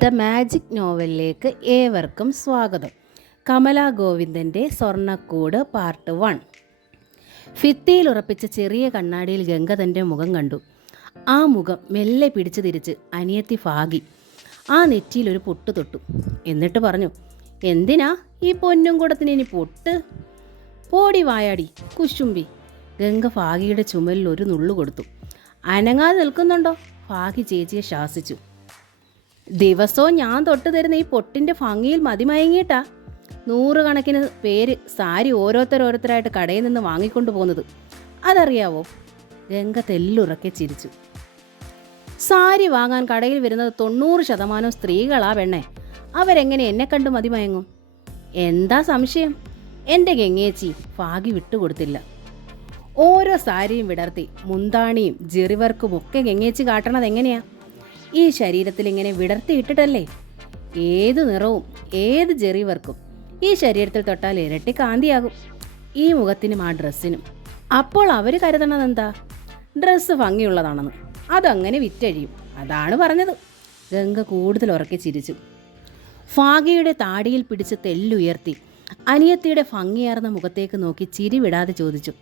The magic നോവലിലേക്ക് ഏവർക്കും സ്വാഗതം. Kamala ഗോവിന്ദൻ്റെ സ്വർണ്ണക്കൂട് part 1. ഭിത്തിയിൽ ഉറപ്പിച്ച ചെറിയ കണ്ണാടിയിൽ ഗംഗ തൻ്റെ മുഖം കണ്ടു. ആ മുഖം മെല്ലെ പിടിച്ചു തിരിച്ച് അനിയത്തി ഭാഗി ആ നെറ്റിയിൽ ഒരു പൊട്ട് തൊട്ടു. എന്നിട്ട് പറഞ്ഞു, എന്തിനാ ഈ പൊന്നും കൂടത്തിന് ഇനി പൊട്ട്? പോടി വായാടി കുശുമ്പി. ഗംഗ ഭാഗിയുടെ ചുമലിൽ ഒരു നുള്ളു കൊടുത്തു. അനങ്ങാതെ നിൽക്കുന്നുണ്ടോ? ഭാഗി ചേച്ചിയെ ശാസിച്ചു. ദിവസവും ഞാൻ തൊട്ട് തരുന്ന ഈ പൊട്ടിൻ്റെ ഭംഗിയിൽ മതിമയങ്ങിയിട്ടാ നൂറുകണക്കിന് പേര് സാരി ഓരോരുത്തരായിട്ട് കടയിൽ നിന്ന് വാങ്ങിക്കൊണ്ടു പോകുന്നത്. അതറിയാവോ? ഗംഗ തെല്ലുറക്കെ ചിരിച്ചു. സാരി വാങ്ങാൻ കടയിൽ വരുന്നത് 90% സ്ത്രീകളാ പെണ്ണെ. അവരെങ്ങനെ എന്നെ കണ്ട് മതിമയങ്ങും? എന്താ സംശയം? എൻ്റെ ഗംഗേച്ചി ഭാഗി വിട്ടുകൊടുത്തില്ല. ഓരോ സാരിയും വിടർത്തി മുന്താണിയും ജെറിവർക്കും ഒക്കെ ഗംഗേച്ചി കാട്ടണത് എങ്ങനെയാ? ഈ ശരീരത്തിൽ ഇങ്ങനെ വിടർത്തിയിട്ടിട്ടല്ലേ. ഏത് നിറവും ഏത് ജെറിവർക്കും ഈ ശരീരത്തിൽ തൊട്ടാൽ ഇരട്ടി കാന്തിയാകും. ഈ മുഖത്തിനും ആ ഡ്രസ്സിനും. അപ്പോൾ അവർ കരുതണതെന്താ? ഡ്രസ്സ് ഭംഗിയുള്ളതാണെന്ന്. അതങ്ങനെ വിറ്റഴിയും. അതാണ് പറഞ്ഞത്. ഗംഗ കൂടുതൽ ഉറക്കെ ചിരിച്ചു. ഭാഗിയുടെ താടിയിൽ പിടിച്ച് തെല്ലുയർത്തി അനിയത്തിയുടെ ഭംഗിയാർന്ന മുഖത്തേക്ക് നോക്കി ചിരി വിടാതെ ചോദിച്ചു,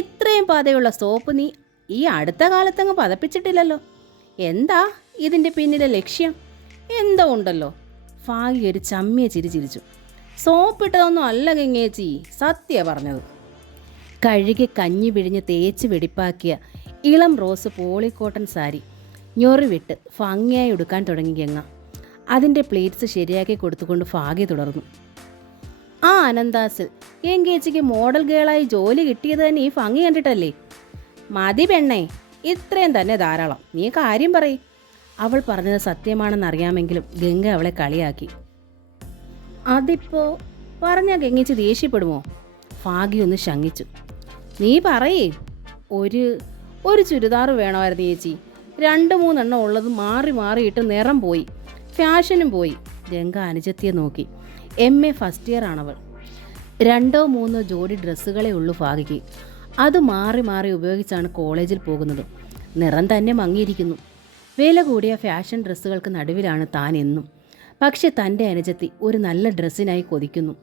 ഇത്രയും പാതയുള്ള സോപ്പ് നീ ഈ അടുത്ത കാലത്തങ്ങ് പതപ്പിച്ചിട്ടില്ലല്ലോ. എന്താ ഇതിൻ്റെ പിന്നിലെ ലക്ഷ്യം? എന്തോ ഉണ്ടല്ലോ. ഭാഗി ഒരു ചമ്മിയ ചിരി ചിരിച്ചു. സോപ്പിട്ടതൊന്നും അല്ല ഗംഗേച്ചി, സത്യ പറഞ്ഞത്. കഴുകി കഞ്ഞി പിഴിഞ്ഞ് തേച്ച് വെടിപ്പാക്കിയ ഇളം റോസ് പോളിക്കോട്ടൺ സാരി ഞൊറിവിട്ട് ഭംഗിയായി ഉടുക്കാൻ തുടങ്ങി ഗംഗ. അതിൻ്റെ പ്ലേറ്റ്സ് ശരിയാക്കി കൊടുത്തുകൊണ്ട് ഭാഗ്യ തുടർന്നു. ആ അനന്താസിൽ ഗംഗേച്ചിക്ക് മോഡൽ ഗേളായി ജോലി കിട്ടിയത് തന്നെ ഈ ഭംഗി കണ്ടിട്ടല്ലേ? മതി പെണ്ണേ, ഇത്രയും തന്നെ ധാരാളം. നീ കാര്യം പറയ്. അവൾ പറഞ്ഞത് സത്യമാണെന്നറിയാമെങ്കിലും ഗംഗ അവളെ കളിയാക്കി. അതിപ്പോൾ പറഞ്ഞാൽ ഗംഗേച്ചി ദേഷ്യപ്പെടുമോ? ഭാഗ്യ ഒന്ന് ശങ്കിച്ചു. നീ പറയേ. ഒരു ചുരിദാർ വേണമായിരുന്നു ചേച്ചി. 2-3 എണ്ണം ഉള്ളത് മാറിയിട്ട് നിറം പോയി, ഫാഷനും പോയി. ഗംഗ അനുജത്തിയെ നോക്കി. MA first year ആണവൾ. 2-3 ജോഡി ഡ്രസ്സുകളേ ഉള്ളൂ ഭാഗ്യയ്ക്ക്. അത് മാറി ഉപയോഗിച്ചാണ് കോളേജിൽ പോകുന്നത്. നിറം തന്നെ മങ്ങിയിരിക്കുന്നു. വില കൂടിയ ഫാഷൻ ഡ്രസ്സുകൾക്ക് നടുവിലാണ് താൻ എന്നും. പക്ഷെ തൻ്റെ അനുജത്തി ഒരു നല്ല ഡ്രസ്സിനായി കൊതിക്കുന്നു.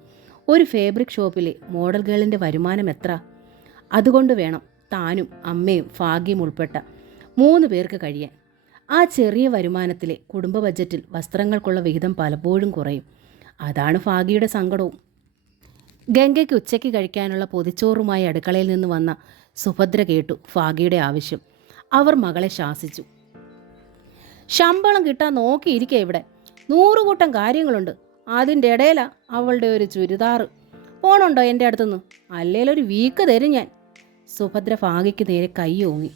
ഒരു ഫാബ്രിക് ഷോപ്പിലെ മോഡൽ ഗേളിൻ്റെ വരുമാനം എത്ര? അതുകൊണ്ട് വേണം താനും അമ്മയും ഭാഗ്യം ഉൾപ്പെട്ട 3 പേർക്ക് കഴിയാൻ. ആ ചെറിയ വരുമാനത്തിലെ കുടുംബ ബജറ്റിൽ വസ്ത്രങ്ങൾക്കുള്ള വിഹിതം പലപ്പോഴും കുറയും. അതാണ് ഭാഗ്യയുടെ സങ്കടവും. ഗംഗയ്ക്ക് ഉച്ചയ്ക്ക് കഴിക്കാനുള്ള പൊതിച്ചോറുമായി അടുക്കളയിൽ നിന്ന് വന്ന സുഭദ്ര കേട്ടു ഭാഗ്യയുടെ ആവശ്യം. അവർ മകളെ ശാസിച്ചു. ശമ്പളം കിട്ടാൻ നോക്കിയിരിക്കുക ഇവിടെ. 100 കൂട്ടം കാര്യങ്ങളുണ്ട്. അതിൻ്റെ ഇടയിലാ അവളുടെ ഒരു ചുരിദാർ. പോണുണ്ടോ എൻ്റെ അടുത്തുനിന്ന്? അല്ലേലൊരു വീക്ക് തരും ഞാൻ. സുഭദ്ര ഭാഗ്യയ്ക്ക് നേരെ കൈ ഓങ്ങി.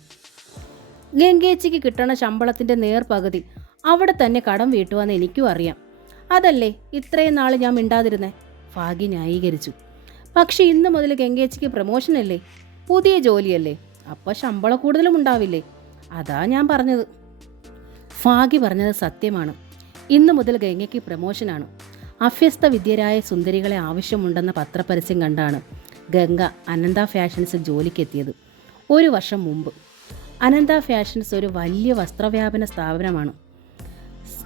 ഗംഗേച്ചിക്ക് കിട്ടണ ശമ്പളത്തിൻ്റെ നേർപകുതി അവിടെ തന്നെ കടം വീട്ടുവാന്ന് എനിക്കും അറിയാം. അതല്ലേ ഇത്രയും നാൾ ഞാൻ മിണ്ടാതിരുന്നേ. ഭാഗ്യ ന്യായീകരിച്ചു. പക്ഷെ ഇന്ന് മുതൽ ഗംഗേച്ചിക്ക് പ്രമോഷനല്ലേ, പുതിയ ജോലിയല്ലേ, അപ്പം ശമ്പളം കൂടുതലും ഉണ്ടാവില്ലേ? അതാ ഞാൻ പറഞ്ഞത്. ഭാഗ്യ പറഞ്ഞത് സത്യമാണ്. ഇന്നു മുതൽ ഗംഗയ്ക്ക് പ്രമോഷനാണ്. അഭ്യസ്ത വിദ്യരായ സുന്ദരികളെ ആവശ്യമുണ്ടെന്ന പത്രപരസ്യം കണ്ടാണ് ഗംഗ അനന്ത ഫാഷൻസിൽ ജോലിക്കെത്തിയത്. 1 വർഷം മുമ്പ്. അനന്ത ഫാഷൻസ് ഒരു വലിയ വസ്ത്രവ്യാപന സ്ഥാപനമാണ്.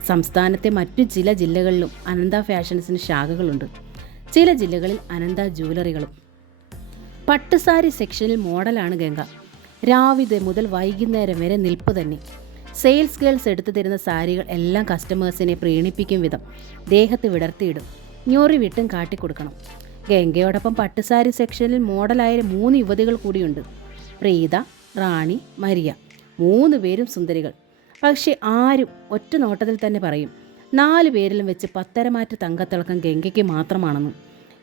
സംസ്ഥാനത്തെ മറ്റു ചില ജില്ലകളിലും അനന്ത ഫാഷൻസിന് ശാഖകളുണ്ട്. ചില ജില്ലകളിൽ അനന്ത ജ്വല്ലറികളും. പട്ടുസാരി സെക്ഷനിൽ മോഡലാണ് ഗംഗ. രാവിലെ മുതൽ വൈകുന്നേരം വരെ നിൽപ്പ് തന്നെ. സെയിൽസ് ഗേൾസ് എടുത്തു തരുന്ന സാരികൾ എല്ലാം കസ്റ്റമേഴ്സിനെ പ്രീണിപ്പിക്കും വിധം ദേഹത്ത് വിടർത്തിയിടും. ഞൊറി വിട്ടും കാട്ടിക്കൊടുക്കണം. ഗംഗയോടൊപ്പം പട്ടുസാരി സെക്ഷനിൽ മോഡലായ 3 യുവതികൾ കൂടിയുണ്ട്. പ്രീത, റാണി, മരിയ. 3 പേരും സുന്ദരികൾ. പക്ഷെ ആരും ഒറ്റ നോട്ടത്തിൽ തന്നെ പറയും 4 പേരിലും വെച്ച് പത്തരമാറ്റ് തങ്കത്തിളക്കം ഗംഗയ്ക്ക് മാത്രമാണെന്നും.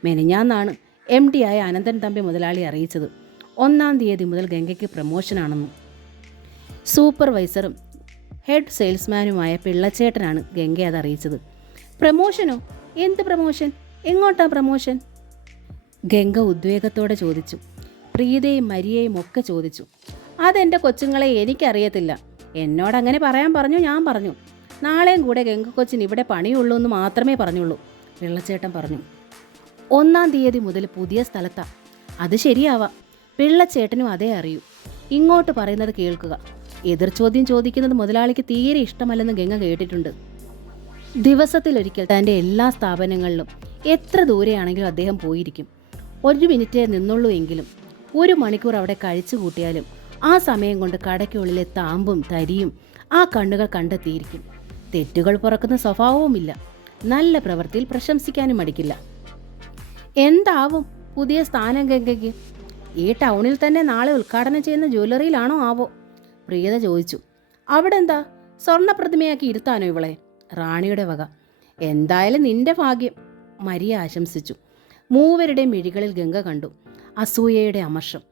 മെനഞ്ഞാന്നാണ് MD ആയ അനന്തൻ തമ്പി മുതലാളി അറിയിച്ചത് 1-ാം തീയതി മുതൽ ഗംഗയ്ക്ക് പ്രമോഷനാണെന്നും. സൂപ്പർവൈസറും ഹെഡ് സെയിൽസ്മാനുമായ പിള്ളച്ചേട്ടനാണ് ഗംഗ അത് അറിയിച്ചത്. പ്രമോഷനോ? എന്ത് പ്രമോഷൻ? എങ്ങോട്ടാ പ്രമോഷൻ? ഗംഗ ഉദ്വേഗത്തോടെ ചോദിച്ചു. പ്രീതയും മരിയയും ഒക്കെ ചോദിച്ചു. അതെൻ്റെ കൊച്ചുങ്ങളെ എനിക്കറിയത്തില്ല. എന്നോടങ്ങനെ പറയാൻ പറഞ്ഞു, ഞാൻ പറഞ്ഞു. നാളെയും കൂടെ ഗംഗ കൊച്ചിന് ഇവിടെ പണിയുള്ളൂ എന്ന് മാത്രമേ പറഞ്ഞുള്ളൂ. പിള്ളച്ചേട്ടൻ പറഞ്ഞു. 1-ാം തീയതി മുതൽ പുതിയ സ്ഥലത്താ. അത് ശരിയാവാം. പിള്ളച്ചേട്ടനും അതേ അറിയൂ. ഇങ്ങോട്ട് പറയുന്നത് കേൾക്കുക. എതിർ ചോദ്യം ചോദിക്കുന്നത് മുതലാളിക്ക് തീരെ ഇഷ്ടമല്ലെന്ന് ഗംഗ കേട്ടിട്ടുണ്ട്. ദിവസത്തിലൊരിക്കൽ തൻ്റെ എല്ലാ സ്ഥാപനങ്ങളിലും എത്ര ദൂരെയാണെങ്കിലും അദ്ദേഹം പോയിരിക്കും. 1 മിനിറ്റേ നിന്നുള്ളൂ എങ്കിലും 1 മണിക്കൂർ അവിടെ കഴിച്ചു കൂട്ടിയാലും ആ സമയം കൊണ്ട് കടയ്ക്കുള്ളിലെ താമ്പും തരിയും ആ കണ്ണുകൾ കണ്ടെത്തിയിരിക്കും. തെറ്റുകൾ പുറക്കുന്ന സ്വഭാവവുമില്ല. നല്ല പ്രവൃത്തിയിൽ പ്രശംസിക്കാനും മടിക്കില്ല. എന്താവും പുതിയ സ്ഥാനം ഗംഗയ്ക്ക്? ഈ ടൗണിൽ തന്നെ നാളെ ഉദ്ഘാടനം ചെയ്യുന്ന ജ്വല്ലറിയിലാണോ ആവോ? പ്രിയത ചോദിച്ചു. അവിടെ എന്താ, സ്വർണ്ണ പ്രതിമയാക്കി ഇരുത്താനോ ഇവളെ? റാണിയുടെ വക. എന്തായാലും നിന്റെ ഭാഗ്യം, മരിയ ആശംസിച്ചു. മൂവരുടെ മിഴികളിൽ ഗംഗ കണ്ടു അസൂയയുടെ അമർഷം.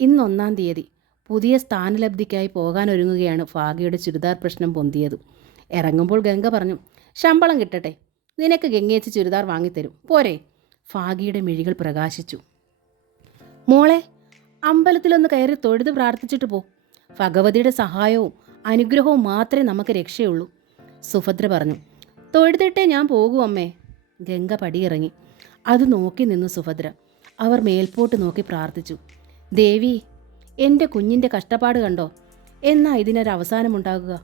ഇന്ന് 1-ാം തീയതി പുതിയ സ്ഥാനലബ്ധിക്കായി പോകാനൊരുങ്ങുകയാണ് ഭാഗ്യയുടെ ചുരിദാർ പ്രശ്നം പൊന്തിയത്. ഇറങ്ങുമ്പോൾ ഗംഗ പറഞ്ഞു, ശമ്പളം കിട്ടട്ടെ, നിനക്ക് ഗംഗേച്ച് ചുരിദാർ വാങ്ങിത്തരും പോരെ? ഭാഗ്യയുടെ മിഴികൾ പ്രകാശിച്ചു. മോളെ, അമ്പലത്തിലൊന്ന് കയറി തൊഴുത് പ്രാർത്ഥിച്ചിട്ട് പോ. ഭഗവതിയുടെ സഹായവും അനുഗ്രഹവും മാത്രമേ നമുക്ക് രക്ഷയുള്ളൂ, സുഭദ്ര പറഞ്ഞു. തൊഴുതിട്ടേ ഞാൻ പോകൂ അമ്മേ. ഗംഗ പടിയിറങ്ങി. അത് നോക്കി നിന്നു സുഭദ്ര. അവർ മേൽപോട്ട് നോക്കി പ്രാർത്ഥിച്ചു. ദേവി, എൻ്റെ കുഞ്ഞിൻ്റെ കഷ്ടപ്പാട് കണ്ടോ? എന്നാ ഇതിനൊരവസാനമുണ്ടാകുക?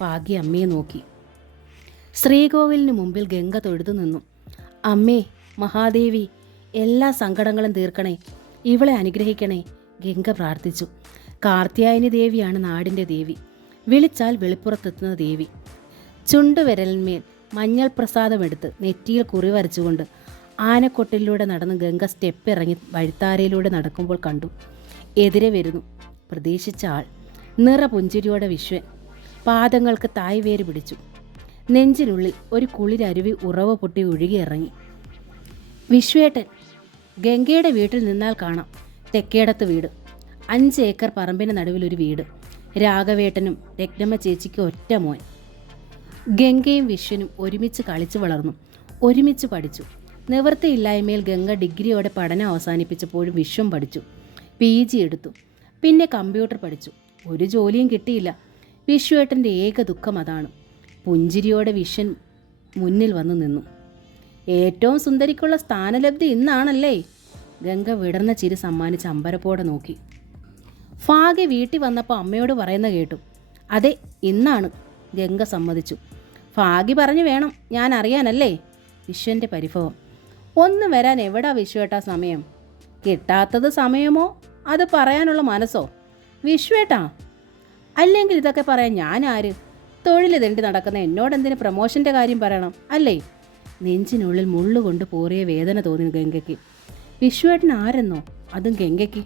ഭാഗ്യ അമ്മയെ നോക്കി. ശ്രീകോവിലിന് മുമ്പിൽ ഗംഗ തൊഴുതു നിന്നു. അമ്മേ മഹാദേവി, എല്ലാ സങ്കടങ്ങളും തീർക്കണേ, ഇവളെ അനുഗ്രഹിക്കണേ, ഗംഗ പ്രാർത്ഥിച്ചു. കാർത്യായനി ദേവിയാണ് നാടിൻ്റെ ദേവി, വിളിച്ചാൽ വെളിപ്പുറത്തെത്തുന്ന ദേവി. ചുണ്ടുവിരലിന്മേൽ മഞ്ഞൾ പ്രസാദമെടുത്ത് നെറ്റിയിൽ കുറി വരച്ചുകൊണ്ട് ആനക്കൊട്ടിലൂടെ നടന്ന് ഗംഗ സ്റ്റെപ്പ് ഇറങ്ങി വഴിത്താരയിലൂടെ നടക്കുമ്പോൾ കണ്ടു. എതിരെ വരുന്നു പ്രതീക്ഷിച്ച ആൾ. നിറപുഞ്ചിരിയോടെ വിശ്വൻ. പാദങ്ങൾക്ക് തായ് വേര് പിടിച്ചു. നെഞ്ചിനുള്ളിൽ ഒരു കുളിരരുവി ഉറവ പൊട്ടി ഒഴുകിയിറങ്ങി. വിശ്വേട്ടൻ. ഗംഗയുടെ വീട്ടിൽ നിന്നാൽ കാണാം തെക്കേടത്ത് വീട്. 5 ഏക്കർ പറമ്പിന് നടുവിലൊരു വീട്. രാഘവേട്ടനും രത്നമ്മ ചേച്ചിക്ക് ഒറ്റ മോൻ. ഗംഗയും വിശ്വനും ഒരുമിച്ച് കളിച്ചു വളർന്നു, ഒരുമിച്ച് പഠിച്ചു. നിവൃത്തിയില്ലായ്മയിൽ ഗംഗ ഡിഗ്രിയോടെ പഠനം അവസാനിപ്പിച്ചപ്പോഴും വിശ്വം പഠിച്ചു. PG എടുത്തു. പിന്നെ കമ്പ്യൂട്ടർ പഠിച്ചു. ഒരു ജോലിയും കിട്ടിയില്ല. വിശ്വേട്ടൻ്റെ ഏക ദുഃഖം അതാണ്. പുഞ്ചിരിയോടെ വിശ്വൻ മുന്നിൽ വന്നു നിന്നു. ഏറ്റവും സുന്ദരിക്കുള്ള സ്ഥാനലബ്ധി ഇന്നാണല്ലേ? ഗംഗ വിടർന്ന ചിരി സമ്മാനിച്ച് അമ്പരപ്പോടെ നോക്കി. ഭാഗ്യ വീട്ടിൽ വന്നപ്പോൾ അമ്മയോട് പറയുന്ന കേട്ടു. അതെ, ഇന്നാണ്, ഗംഗ സമ്മതിച്ചു. ഭാഗ്യ പറഞ്ഞു വേണം ഞാൻ അറിയാനല്ലേ? വിശ്വൻ്റെ പരിഭവം. ഒന്ന് വരാൻ എവിടാ വിശ്വേട്ടാ സമയം? കിട്ടാത്തത് സമയമോ അത് പറയാനുള്ള മനസ്സോ? വിശ്വേട്ടാ, അല്ലെങ്കിൽ ഇതൊക്കെ പറയാൻ ഞാൻ ആര്? തൊഴിൽ തെണ്ടി നടക്കുന്ന എന്നോടെന്തിന് പ്രമോഷൻ്റെ കാര്യം പറയണം അല്ലേ? നെഞ്ചിനുള്ളിൽ മുള്ളുകൊണ്ട് പോറിയ വേദന തോന്നി ഗംഗയ്ക്ക്. വിശ്വേട്ടൻ ആരെന്നോ, അതും ഗംഗയ്ക്ക്.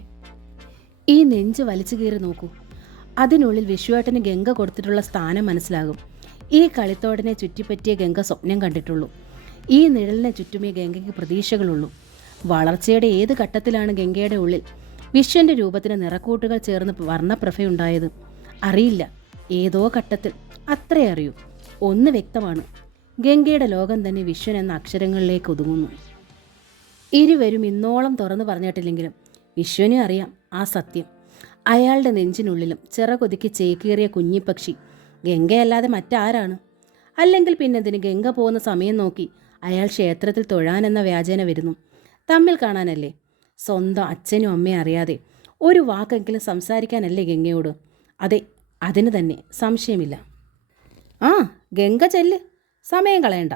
ഈ നെഞ്ച് വലിച്ചു കീറി നോക്കൂ. അതിനുള്ളിൽ വിശ്വേട്ടന് ഗംഗ കൊടുത്തിട്ടുള്ള സ്ഥാനം മനസ്സിലാകും. ഈ കളിത്തോടനെ ചുറ്റിപ്പറ്റിയ ഗംഗ സ്വപ്നം കണ്ടിട്ടുള്ളൂ. ഈ നിഴലിനെ ചുറ്റുമേ ഗംഗയ്ക്ക് പ്രതീക്ഷകളുള്ളൂ. വളർച്ചയുടെ ഏത് ഘട്ടത്തിലാണ് ഗംഗയുടെ ഉള്ളിൽ വിശ്വൻ്റെ രൂപത്തിന് നിറക്കൂട്ടുകൾ ചേർന്ന് വർണ്ണപ്രഭയുണ്ടായത്? അറിയില്ല. ഏതോ ഘട്ടത്തിൽ. അത്രേ അറിയൂ. ഒന്ന് വ്യക്തമാണ്, ഗംഗയുടെ ലോകം തന്നെ വിശ്വൻ എന്ന അക്ഷരങ്ങളിലേക്ക് ഒതുങ്ങുന്നു. ഇരുവരും ഇന്നോളം തുറന്നു പറഞ്ഞിട്ടില്ലെങ്കിലും വിശ്വനെ അറിയാം ആ സത്യം. അയാളുടെ നെഞ്ചിനുള്ളിലും ചിറകൊതുക്കി ചേക്കേറിയ കുഞ്ഞിപ്പക്ഷി ഗംഗയല്ലാതെ മറ്റാരാണ്? അല്ലെങ്കിൽ പിന്നെന്തിന് ഗംഗ പോകുന്ന സമയം നോക്കി അയാൾ ക്ഷേത്രത്തിൽ തൊഴാനെന്ന വ്യാജേന വരുന്നു? തമ്മിൽ കാണാനല്ലേ? സ്വന്തം അച്ഛനും അമ്മയും അറിയാതെ ഒരു വാക്കെങ്കിലും സംസാരിക്കാനല്ലേ ഗംഗയോട്? അതെ, അതിന് തന്നെ സംശയമില്ല. ആ, ഗംഗ ചെല്ല്, സമയം കളയണ്ട.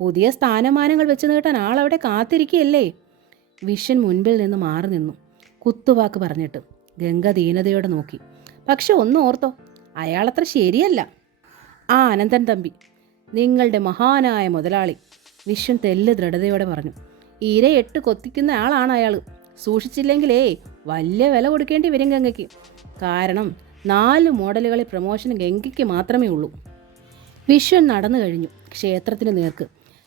പുതിയ സ്ഥാനമാനങ്ങൾ വെച്ച് നീട്ടാൻ ആളവിടെ കാത്തിരിക്കുകയല്ലേ? വിശ്വൻ മുൻപിൽ നിന്ന് മാറി നിന്നു. കുത്തുവാക്ക് പറഞ്ഞിട്ട് ഗംഗ ദീനതയോടെ നോക്കി. പക്ഷെ ഒന്ന് ഓർത്തോ, അയാളത്ര ശരിയല്ല. ആ അനന്തൻ തമ്പി, നിങ്ങളുടെ മഹാനായ മുതലാളി, വിശ്വൻ തെല്ല് ദൃഢതയോടെ പറഞ്ഞു. ഇരയിട്ട് കൊത്തിക്കുന്ന ആളാണ് അയാൾ. സൂക്ഷിച്ചില്ലെങ്കിലേ വലിയ വില കൊടുക്കേണ്ടി വരും ഗംഗയ്ക്ക്. കാരണം 4 മോഡലുകളിൽ പ്രമോഷൻ ഗംഗയ്ക്ക് മാത്രമേ ഉള്ളൂ. വിശ്വൻ നടന്നു കഴിഞ്ഞു ക്ഷേത്രത്തിന് നേർക്ക്.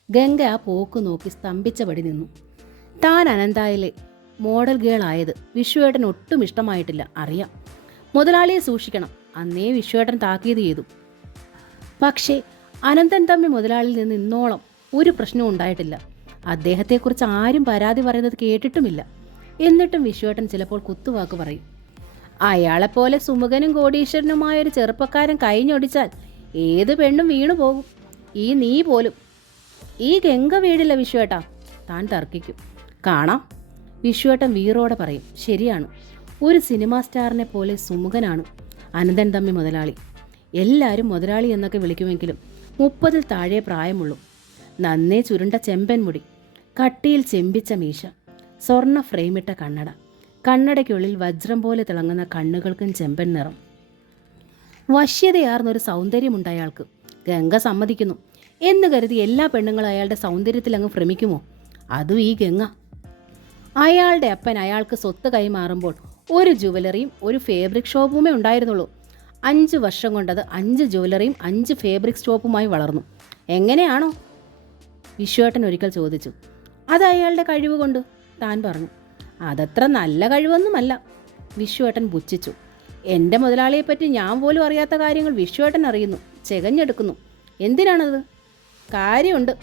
ഗംഗ ആ പോക്ക് നോക്കി സ്തംഭിച്ചപടി നിന്നു. താൻ അനന്തായിലെ മോഡൽ ഗേൾ ആയത് വിശ്വേട്ടൻ ഒട്ടും ഇഷ്ടമായിട്ടില്ല, അറിയാം. മുതലാളിയെ സൂക്ഷിക്കണം, അന്നേ വിശ്വേട്ടൻ താക്കീത് ചെയ്തു. പക്ഷേ അനന്തൻ തമ്പി മുതലാളിയിൽ നിന്ന് ഇന്നോളം ഒരു പ്രശ്നവും ഉണ്ടായിട്ടില്ല. അദ്ദേഹത്തെക്കുറിച്ച് ആരും പരാതി പറയുന്നത് കേട്ടിട്ടുമില്ല. എന്നിട്ടും വിശ്വേട്ടൻ ചിലപ്പോൾ കുത്തുവാക്ക് പറയും. അയാളെപ്പോലെ സുമുഖനും കോടീശ്വരനുമായൊരു ചെറുപ്പക്കാരൻ കൈഞ്ഞൊടിച്ചാൽ ഏത് പെണ്ണും വീണു പോകും. ഈ നീ പോലും. ഈ ഗംഗ വീടില്ല വിശ്വേട്ടാ, താൻ തർക്കിക്കും. കാണാം, വിശ്വേട്ടൻ വീറോടെ പറയും. ശരിയാണ്, ഒരു സിനിമാ സ്റ്റാറിനെ പോലെ സുമുഖനാണ് അനന്തൻ തമ്പി മുതലാളി. എല്ലാവരും മുതലാളി എന്നൊക്കെ വിളിക്കുമെങ്കിലും 30-ൽ താഴെ പ്രായമുള്ളൂ. നന്നേ ചുരുണ്ട ചെമ്പൻ മുടി, കട്ടിയിൽ ചെമ്പിച്ച മീശ, സ്വർണ്ണ ഫ്രെയിമിട്ട കണ്ണട, കണ്ണടയ്ക്കുള്ളിൽ വജ്രം പോലെ തിളങ്ങുന്ന കണ്ണുകൾക്കും ചെമ്പൻ നിറം. വശ്യതയാർന്നൊരു സൗന്ദര്യമുണ്ട് അയാൾക്ക്. ഗംഗ സമ്മതിക്കുന്നു എന്ന് കരുതി എല്ലാ പെണ്ണുങ്ങളും അയാളുടെ സൗന്ദര്യത്തിൽ അങ്ങ് ഭ്രമിക്കുമോ? അതും ഈ ഗംഗ. അയാളുടെ അപ്പൻ അയാൾക്ക് സ്വത്ത് കൈമാറുമ്പോൾ ഒരു ജുവലറിയും ഒരു ഫേബ്രിക് ഷോപ്പുമേ ഉണ്ടായിരുന്നുള്ളൂ. 5 വർഷം കൊണ്ടത് 5 ജുവലറിയും 5 ഫേബ്രിക് ഷോപ്പുമായി വളർന്നു. എങ്ങനെയാണോ? വിശ്വേട്ടൻ ഒരിക്കൽ ചോദിച്ചു. അത് അയാളുടെ കഴിവ് കൊണ്ട്, താൻ പറഞ്ഞു. അതത്ര നല്ല കഴിവൊന്നുമല്ല, വിശ്വേട്ടൻ പുച്ഛിച്ചു. എൻ്റെ മുതലാളിയെപ്പറ്റി ഞാൻ പോലും അറിയാത്ത കാര്യങ്ങൾ വിശ്വേട്ടൻ അറിയുന്നു, ചെകഞ്ഞെടുക്കുന്നു. എന്തിനാണത്? കാര്യമുണ്ട്,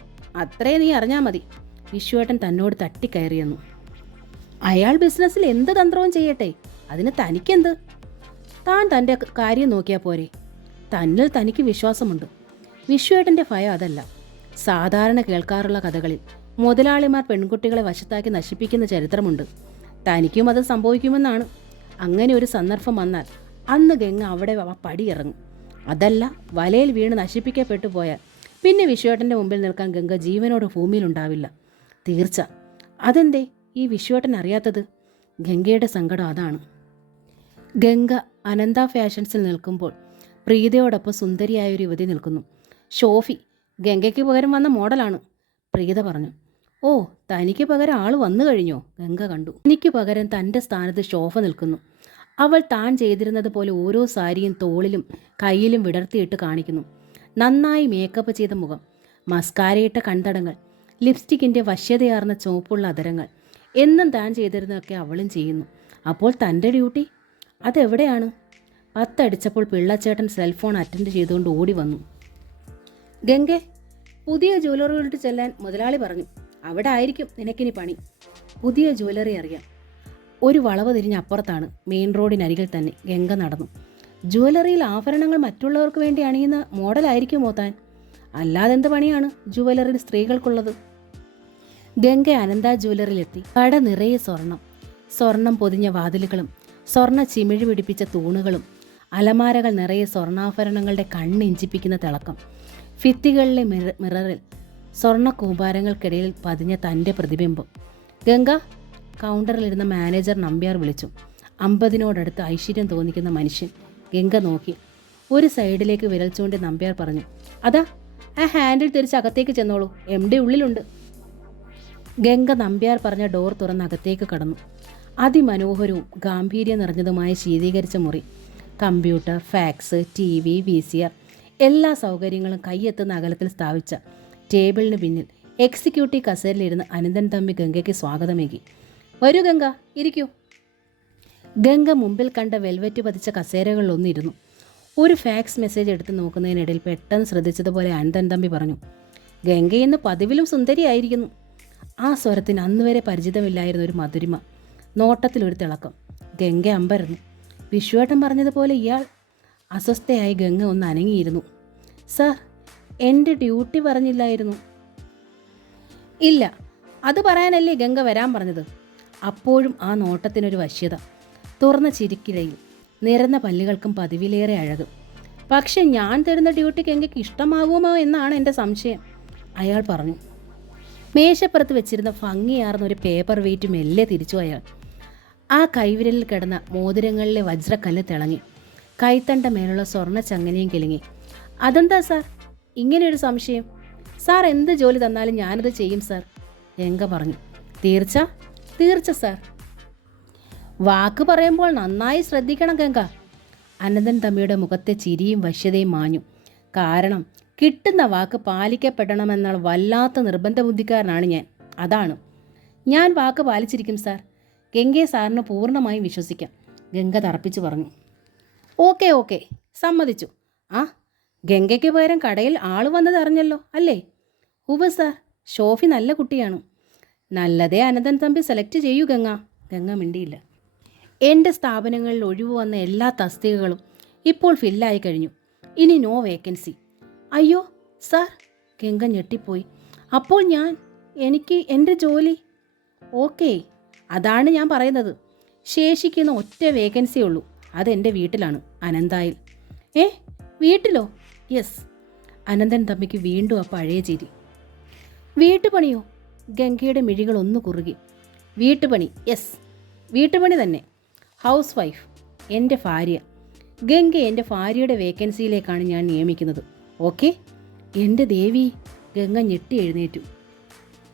അത്രേ നീ അറിഞ്ഞാൽ മതി. വിശ്വേട്ടൻ തന്നോട് തട്ടിക്കയറിയെന്നു. അയാൾ ബിസിനസ്സിൽ എന്ത് തന്ത്രവും ചെയ്യട്ടെ, അതിന് തനിക്കെന്ത്? താൻ തൻ്റെ കാര്യം നോക്കിയാൽ പോരെ. തന്നിൽ തനിക്ക് വിശ്വാസമുണ്ട്. വിശ്വേട്ടൻ്റെ ഭയം അതല്ല. സാധാരണ കേൾക്കാറുള്ള കഥകളിൽ മുതലാളിമാർ പെൺകുട്ടികളെ വശത്താക്കി നശിപ്പിക്കുന്ന ചരിത്രമുണ്ട്. തനിക്കും അത് സംഭവിക്കുമെന്നാണ്. അങ്ങനെ ഒരു സന്ദർഭം വന്നാൽ അന്ന് ഗംഗ അവിടെ പടിയിറങ്ങും. അതല്ല, വലയിൽ വീണ് നശിപ്പിക്കപ്പെട്ടു പോയാൽ പിന്നെ വിശ്വേട്ടൻ്റെ മുമ്പിൽ നിൽക്കാൻ ഗംഗ ജീവനോട് ഭൂമിയിലുണ്ടാവില്ല. തീർച്ച. അതെന്തേ ഈ വിശ്വേട്ടൻ അറിയാത്തത്? ഗംഗയുടെ സങ്കടം അതാണ്. ഗംഗ അനന്ത ഫാഷൻസിൽ നിൽക്കുമ്പോൾ പ്രീതയോടൊപ്പം സുന്ദരിയായൊരു യുവതി നിൽക്കുന്നു. ഷോഫി ഗംഗയ്ക്ക് പകരം വന്ന മോഡലാണ്. പ്രീത പറഞ്ഞു. ഓ, തനിക്ക് പകരം ആൾ വന്നു കഴിഞ്ഞോ? ഗംഗ കണ്ടു. എനിക്ക് പകരം തൻ്റെ സ്ഥാനത്ത് ശോഭ നിൽക്കുന്നു. അവൾ താൻ ചെയ്തിരുന്നത് പോലെ ഓരോ സാരിയും തോളിലും കയ്യിലും വിടർത്തിയിട്ട് കാണിക്കുന്നു. നന്നായി മേക്കപ്പ് ചെയ്ത മുഖം, മസ്കാരയിട്ട കൺതടങ്ങൾ, ലിപ്സ്റ്റിക്കിൻ്റെ വശ്യതയാർന്ന ചുവപ്പുള്ള അതരങ്ങൾ. എന്നും താൻ ചെയ്തിരുന്നതൊക്കെ അവളും ചെയ്യുന്നു. അപ്പോൾ തൻ്റെ ഡ്യൂട്ടി അതെവിടെയാണ്? 10 അടിച്ചപ്പോൾ പിള്ളച്ചേട്ടൻ സെൽഫോൺ അറ്റൻഡ് ചെയ്തുകൊണ്ട് ഓടി വന്നു. ഗംഗെ, പുതിയ ജ്വല്ലറികളിട്ട് ചെല്ലാൻ മുതലാളി പറഞ്ഞു. അവിടെ ആയിരിക്കും നിനക്കിനി പണി. പുതിയ ജ്വല്ലറി അറിയാം. ഒരു വളവ് തിരിഞ്ഞ് അപ്പുറത്താണ്, മെയിൻ റോഡിനരികിൽ തന്നെ. ഗംഗ നടന്നു. ജ്വല്ലറിയിൽ ആഭരണങ്ങൾ മറ്റുള്ളവർക്ക് വേണ്ടി അണിയുന്ന മോഡലായിരിക്കുമോ താൻ? അല്ലാതെന്ത് പണിയാണ് ജ്വല്ലറിയിൽ സ്ത്രീകൾക്കുള്ളത്? ഗംഗ അനന്ത ജ്വല്ലറിയിലെത്തി. കട നിറയെ സ്വർണം പൊതിഞ്ഞ വാതിലുകളും സ്വർണ്ണ ചിമിഴി പിടിപ്പിച്ച തൂണുകളും, അലമാരകൾ നിറയെ സ്വർണ്ണാഭരണങ്ങളുടെ കണ്ണിഞ്ചിപ്പിക്കുന്ന തിളക്കം. ഭിത്തികളിലെ മിററിൽ സ്വർണ്ണ കൂമ്പാരങ്ങൾക്കിടയിൽ പതിഞ്ഞ തൻ്റെ പ്രതിബിംബം. ഗംഗ, കൗണ്ടറിലിരുന്ന മാനേജർ നമ്പ്യാർ വിളിച്ചു. 50നോടടുത്ത് ഐശ്വര്യം തോന്നിക്കുന്ന മനുഷ്യൻ. ഗംഗ നോക്കി. ഒരു സൈഡിലേക്ക് വിരൽ ചൂണ്ടി നമ്പ്യാർ പറഞ്ഞു. അതാ, ആ ഹാൻഡിൽ തിരിച്ച് അകത്തേക്ക് ചെന്നോളൂ, MD ഉള്ളിലുണ്ട്. ഗംഗ നമ്പ്യാർ പറഞ്ഞ ഡോർ തുറന്ന് അകത്തേക്ക് കടന്നു. അതിമനോഹരവും ഗാംഭീര്യം നിറഞ്ഞതുമായ ശീതീകരിച്ച മുറി. കമ്പ്യൂട്ടർ, ഫാക്സ്, TV, VCR എല്ലാ സൗകര്യങ്ങളും കൈയെത്തുന്ന അകലത്തിൽ സ്ഥാപിച്ച ടേബിളിന് പിന്നിൽ എക്സിക്യൂട്ടീവ് കസേരയിലിരുന്ന് അനന്തൻ തമ്പി ഗംഗയ്ക്ക് സ്വാഗതമേകി. വരൂ ഗംഗ, ഇരിക്കൂ. ഗംഗ മുമ്പിൽ കണ്ട വെൽവെറ്റ് പതിച്ച കസേരകളിലൊന്നിരുന്നു. ഒരു ഫാക്സ് മെസ്സേജ് എടുത്ത് നോക്കുന്നതിനിടയിൽ പെട്ടെന്ന് ശ്രദ്ധിച്ചതുപോലെ അനന്തൻ തമ്പി പറഞ്ഞു. ഗംഗ ഇന്ന് പതിവിലും സുന്ദരിയായിരിക്കുന്നു. ആ സ്വരത്തിന് അന്നുവരെ പരിചിതമില്ലായിരുന്ന ഒരു മധുരിമ, നോട്ടത്തിലൊരു തിളക്കം. ഗംഗ അമ്പരന്നു. വിശ്വേട്ടൻ പറഞ്ഞതുപോലെ ഇയാൾ? അസ്വസ്ഥയായി ഗംഗ ഒന്ന് അനങ്ങിയിരുന്നു. സാർ, എൻ്റെ ഡ്യൂട്ടി പറഞ്ഞില്ലായിരുന്നു. ഇല്ല, അത് പറയാനല്ലേ ഗംഗ വരാൻ പറഞ്ഞത്. അപ്പോഴും ആ നോട്ടത്തിനൊരു വശ്യത. തുറന്ന ചിരിക്കിടയിൽ നിരന്ന പല്ലുകൾക്കും പതിവിലേറെ അഴക്. പക്ഷെ ഞാൻ തരുന്ന ഡ്യൂട്ടി ഗംഗയ്ക്ക് ഇഷ്ടമാകുമോ എന്നാണ് എൻ്റെ സംശയം, അയാൾ പറഞ്ഞു. മേശപ്പുറത്ത് വെച്ചിരുന്ന ഭംഗിയാർന്ന ഒരു പേപ്പർ വെയിറ്റ് മെല്ലെ തിരിച്ചു അയാൾ. ആ കൈവിരലിൽ കിടന്ന മോതിരങ്ങളിലെ വജ്രക്കല്ല് തിളങ്ങി. കൈത്തണ്ട മേലുള്ള സ്വർണ്ണ ചങ്ങനയും കിലുങ്ങി. അതെന്താ സാർ ഇങ്ങനെയൊരു സംശയം? സാർ എന്ത് ജോലി തന്നാലും ഞാനത് ചെയ്യും സാർ, ഗംഗ പറഞ്ഞു. തീർച്ച സാർ. വാക്ക് പറയുമ്പോൾ നന്നായി ശ്രദ്ധിക്കണം ഗംഗ. അനന്തൻ തമ്മിയുടെ മുഖത്തെ ചിരിയും വശ്യതയും മാഞ്ഞു. കാരണം കിട്ടുന്ന വാക്ക് പാലിക്കപ്പെടണമെന്നുള്ള വല്ലാത്ത നിർബന്ധ ബുദ്ധിക്കാരനാണ് ഞാൻ. അതാണ്. ഞാൻ വാക്ക് പാലിച്ചിരിക്കും സാർ. ഗംഗയെ സാറിന് പൂർണ്ണമായും വിശ്വസിക്കാം, ഗംഗ തറപ്പിച്ചു പറഞ്ഞു. ഓക്കെ, സമ്മതിച്ചു. ആ, ഗംഗയ്ക്ക് പകരം കടയിൽ ആൾ വന്നത് അറിഞ്ഞല്ലോ അല്ലേ? ഉവ്വ് സാർ, ഷോഫി നല്ല കുട്ടിയാണ്. നല്ലതേ അനന്തൻ തമ്പി സെലക്ട് ചെയ്യൂ ഗംഗ. ഗംഗ മിണ്ടിയില്ല. എൻ്റെ സ്ഥാപനങ്ങളിൽ ഒഴിവ് വന്ന എല്ലാ തസ്തികകളും ഇപ്പോൾ ഫില്ലായി കഴിഞ്ഞു. ഇനി നോ വേക്കൻസി. അയ്യോ സാർ, ഗംഗ ഞെട്ടിപ്പോയി. അപ്പോൾ എനിക്ക് എൻ്റെ ജോലി? ഓക്കെ, അതാണ് ഞാൻ പറയുന്നത്. ശേഷിക്കുന്ന ഒറ്റ വേക്കൻസി ഉള്ളൂ. അതെൻ്റെ വീട്ടിലാണ്, അനന്തായിൽ. വീട്ടിലോ? യെസ്. അനന്തൻ തമ്പിക്ക് വീണ്ടും ആ പഴയ ചിരി. വീട്ടുപണിയോ? ഗംഗയുടെ മിഴികൾ ഒന്ന് കുറുകി. വീട്ടുപണി, യെസ്, വീട്ടുപണി തന്നെ. ഹൗസ് വൈഫ്, എൻ്റെ ഭാര്യ. ഗംഗ എൻ്റെ ഭാര്യയുടെ വേക്കൻസിയിലേക്കാണ് ഞാൻ നിയമിക്കുന്നത്. ഓക്കെ? എൻ്റെ ദേവി, ഗംഗ ഞെട്ടി എഴുന്നേറ്റു.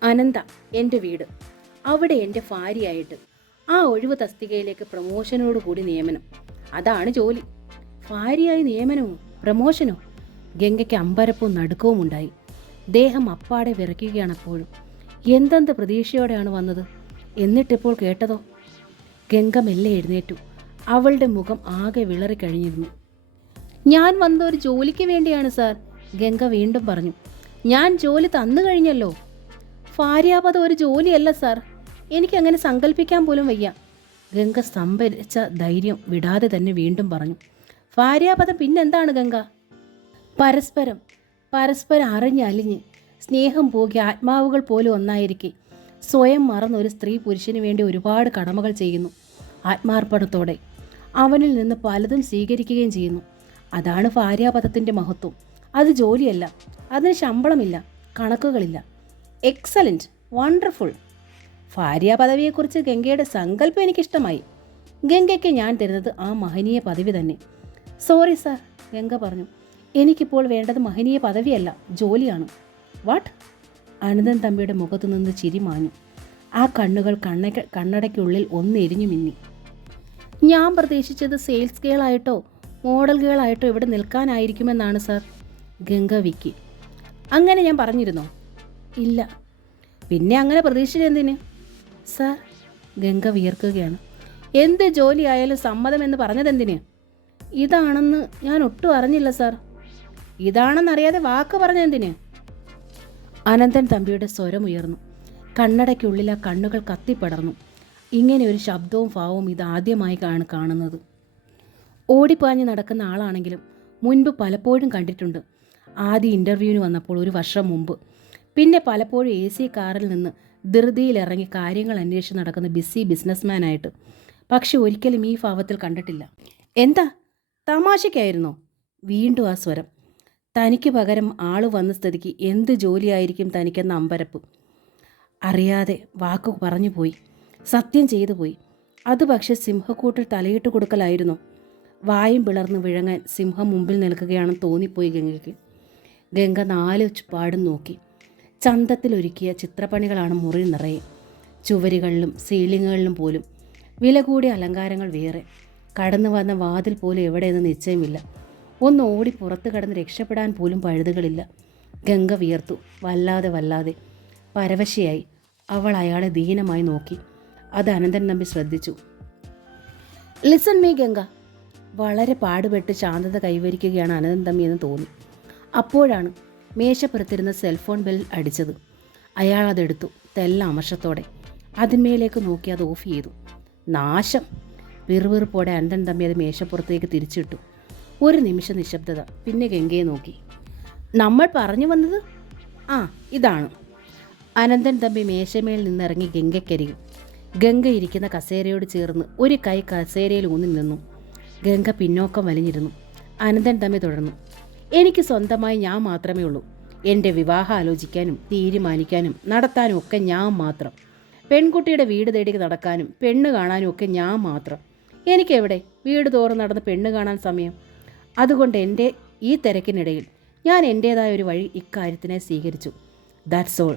അനന്ത എൻ്റെ വീട്, അവിടെ എൻ്റെ ഭാര്യയായിട്ട് ആ ഒഴിവ് തസ്തികയിലേക്ക് പ്രമോഷനോടുകൂടി നിയമനം. അതാണ് ജോലി. ഭാര്യയായി നിയമനമോ പ്രമോഷനോ? ഗംഗയ്ക്ക് അമ്പരപ്പവും നടുക്കവും ഉണ്ടായി. ദേഹം അപ്പാടെ വിറയ്ക്കുകയാണപ്പോഴും. എന്തെന്ത് പ്രതീക്ഷയോടെയാണ് വന്നത്, എന്നിട്ടിപ്പോൾ കേട്ടതോ? ഗംഗ മെല്ലെ എഴുന്നേറ്റു. അവളുടെ മുഖം ആകെ വിളറിക്കഴിഞ്ഞിരുന്നു. ഞാൻ വന്ന ഒരു ജോലിക്ക് വേണ്ടിയാണ് സാർ, ഗംഗ വീണ്ടും പറഞ്ഞു. ഞാൻ ജോലി തന്നു കഴിഞ്ഞല്ലോ. ഭാര്യാപദം ഒരു ജോലിയല്ല സാർ, എനിക്കങ്ങനെ സങ്കല്പിക്കാൻ പോലും വയ്യ. ഗംഗ സംഭരിച്ച ധൈര്യം വിടാതെ തന്നെ വീണ്ടും പറഞ്ഞു. ഭാര്യാപദം പിന്നെന്താണ് ഗംഗ? പരസ്പരം പരസ്പരം അറിഞ്ഞലിഞ്ഞ് സ്നേഹം പോകി ആത്മാവുകൾ പോലും ഒന്നായിരിക്കെ സ്വയം മറന്നൊരു സ്ത്രീ പുരുഷന് വേണ്ടി ഒരുപാട് കടമകൾ ചെയ്യുന്നു. ആത്മാർപ്പണത്തോടെ അവനിൽ നിന്ന് പലതും സ്വീകരിക്കുകയും ചെയ്യുന്നു. അതാണ് ഭാര്യാപദത്തിൻ്റെ മഹത്വം. അത് ജോലിയല്ല, അതിന് ശമ്പളമില്ല, കണക്കുകളില്ല. Excellent, wonderful. ഭാര്യാപദവിയെക്കുറിച്ച് ഗംഗയുടെ സങ്കല്പം എനിക്കിഷ്ടമായി. ഗംഗയ്ക്ക് ഞാൻ തരുന്നത് ആ മഹനീയ പദവി തന്നെ. സോറി സാർ, ഗംഗ പറഞ്ഞു. എനിക്കിപ്പോൾ വേണ്ടത് മഹനീയ പദവിയല്ല, ജോലിയാണ്. വാട്ട്? അനന്തൻ തമ്പിയുടെ മുഖത്തു നിന്ന് ചിരി മാഞ്ഞു. ആ കണ്ണുകൾ കണ്ണടയ്ക്കുള്ളിൽ ഒന്ന് എരിഞ്ഞു മിന്നി. ഞാൻ പ്രതീക്ഷിച്ചത് സെയിൽസ് ഗേളായിട്ടോ മോഡൽ ഗേളായിട്ടോ ഇവിടെ നിൽക്കാനായിരിക്കുമെന്നാണ് സാർ, ഗംഗ വിക്കി. അങ്ങനെ ഞാൻ പറഞ്ഞിരുന്നോ? ഇല്ല. പിന്നെ അങ്ങനെ പ്രതീക്ഷിച്ചെന്തിന് സാർ? ഗംഗ വിയർക്കുകയാണ്. എന്ത് ജോലി ആയാലും സമ്മതമെന്ന് പറഞ്ഞതെന്തിന്? ഇതാണെന്ന് ഞാൻ ഒട്ടും അറിഞ്ഞില്ല സാർ. ഇതാണെന്നറിയാതെ വാക്ക് പറഞ്ഞെന്തിന്? അനന്തൻ തമ്പിയുടെ സ്വരമുയർന്നു. കണ്ണടയ്ക്കുള്ളിൽ ആ കണ്ണുകൾ കത്തിപ്പടർന്നു. ഇങ്ങനെ ഒരു ശബ്ദവും ഭാവവും ഇതാദ്യമായി കാണുന്നത്. ഓടിപ്പാഞ്ഞ് നടക്കുന്ന ആളാണെങ്കിലും മുൻപ് പലപ്പോഴും കണ്ടിട്ടുണ്ട്. ആദ്യ ഇൻ്റർവ്യൂവിന് വന്നപ്പോൾ 1 വർഷം മുമ്പ്. പിന്നെ പലപ്പോഴും AC കാറിൽ നിന്ന് ധൃതിയിലിറങ്ങി കാര്യങ്ങൾ അന്വേഷിച്ച് നടക്കുന്ന ബിസി ബിസിനസ്മാനായിട്ട്. പക്ഷെ ഒരിക്കലും ഈ ഭാവത്തിൽ കണ്ടിട്ടില്ല. എന്താ, തമാശയ്ക്കായിരുന്നോ? വീണ്ടും ആ സ്വരം. തനിക്ക് പകരം ആൾ വന്ന സ്ഥിതിക്ക് എന്ത് ജോലിയായിരിക്കും തനിക്കെന്ന അമ്പരപ്പ്. അറിയാതെ വാക്കു പറഞ്ഞു പോയി, സത്യം ചെയ്തു പോയി. അത് പക്ഷെ സിംഹക്കൂട്ടിൽ തലയിട്ട് കൊടുക്കലായിരുന്നു. വായും പിളർന്ന് വിഴങ്ങാൻ സിംഹം മുമ്പിൽ നിൽക്കുകയാണെന്ന് തോന്നിപ്പോയി ഗംഗയ്ക്ക്. ഗംഗ 4 ചുപ്പാടും നോക്കി. ചന്തത്തിലൊരുക്കിയ ചിത്രപ്പണികളാണ് മുറി നിറയെ. ചുവരുകളിലും സീലിങ്ങുകളിലും പോലും വില കൂടിയ അലങ്കാരങ്ങൾ വേറെ. കടന്നു വന്ന വാതിൽ പോലും എവിടെയെന്ന് നിശ്ചയമില്ല. ഒന്ന് ഓടി പുറത്ത് കടന്ന് രക്ഷപ്പെടാൻ പോലും പഴുതുകളില്ല. ഗംഗ വിയർത്തു. വല്ലാതെ പരവശയായി അവൾ അയാളെ ദീനമായി നോക്കി. അത് അനന്തൻ തമ്പി ശ്രദ്ധിച്ചു. Listen me Ganga. വളരെ പാടുപെട്ട് ശാന്തത കൈവരിക്കുകയാണ് അനന്തൻ തമ്പി എന്ന് തോന്നി. അപ്പോഴാണ് മേശപ്പുറത്തിരുന്ന സെൽഫോൺ ബെൽ അടിച്ചത്. അയാൾ അതെടുത്തു, തെല്ല അമർഷത്തോടെ. അതിന്മേലേക്ക് നോക്കി അത് ഓഫ് ചെയ്തു. നാശം! വിറുവിറുപ്പോടെ അനന്തൻ തമ്പി അത് മേശപ്പുറത്തേക്ക് തിരിച്ചിട്ടു. ഒരു നിമിഷം നിശബ്ദത. പിന്നെ ഗംഗയെ നോക്കി. നമ്മൾ പറഞ്ഞു വന്നത് ഇതാണ്. അനന്തൻ തമ്പി മേശമേൽ നിന്നിറങ്ങി ഗംഗയ്ക്കരികു. ഗംഗ ഇരിക്കുന്ന കസേരയോട് ചേർന്ന് ഒരു കൈ കസേരയിൽ ഊന്നി നിന്നു. ഗംഗ പിന്നോക്കം വലിഞ്ഞിരുന്നു. അനന്തൻ തമ്പി തുടർന്നു. എനിക്ക് സ്വന്തമായി ഞാൻ മാത്രമേ ഉള്ളൂ. എൻ്റെ വിവാഹം ആലോചിക്കാനും തീരുമാനിക്കാനും നടത്താനും ഒക്കെ ഞാൻ മാത്രം. പെൺകുട്ടിയുടെ വീട് തേടി നടക്കാനും പെണ്ണ് കാണാനും ഒക്കെ ഞാൻ മാത്രം. എനിക്കെവിടെ വീട് തോറും നടന്ന് പെണ്ണ് കാണാൻ സമയം? അതുകൊണ്ട് എൻ്റെ ഈ തിരക്കിനിടയിൽ ഞാൻ എൻ്റേതായ ഒരു വഴി ഇക്കാര്യത്തിനെ സ്വീകരിച്ചു. That's all.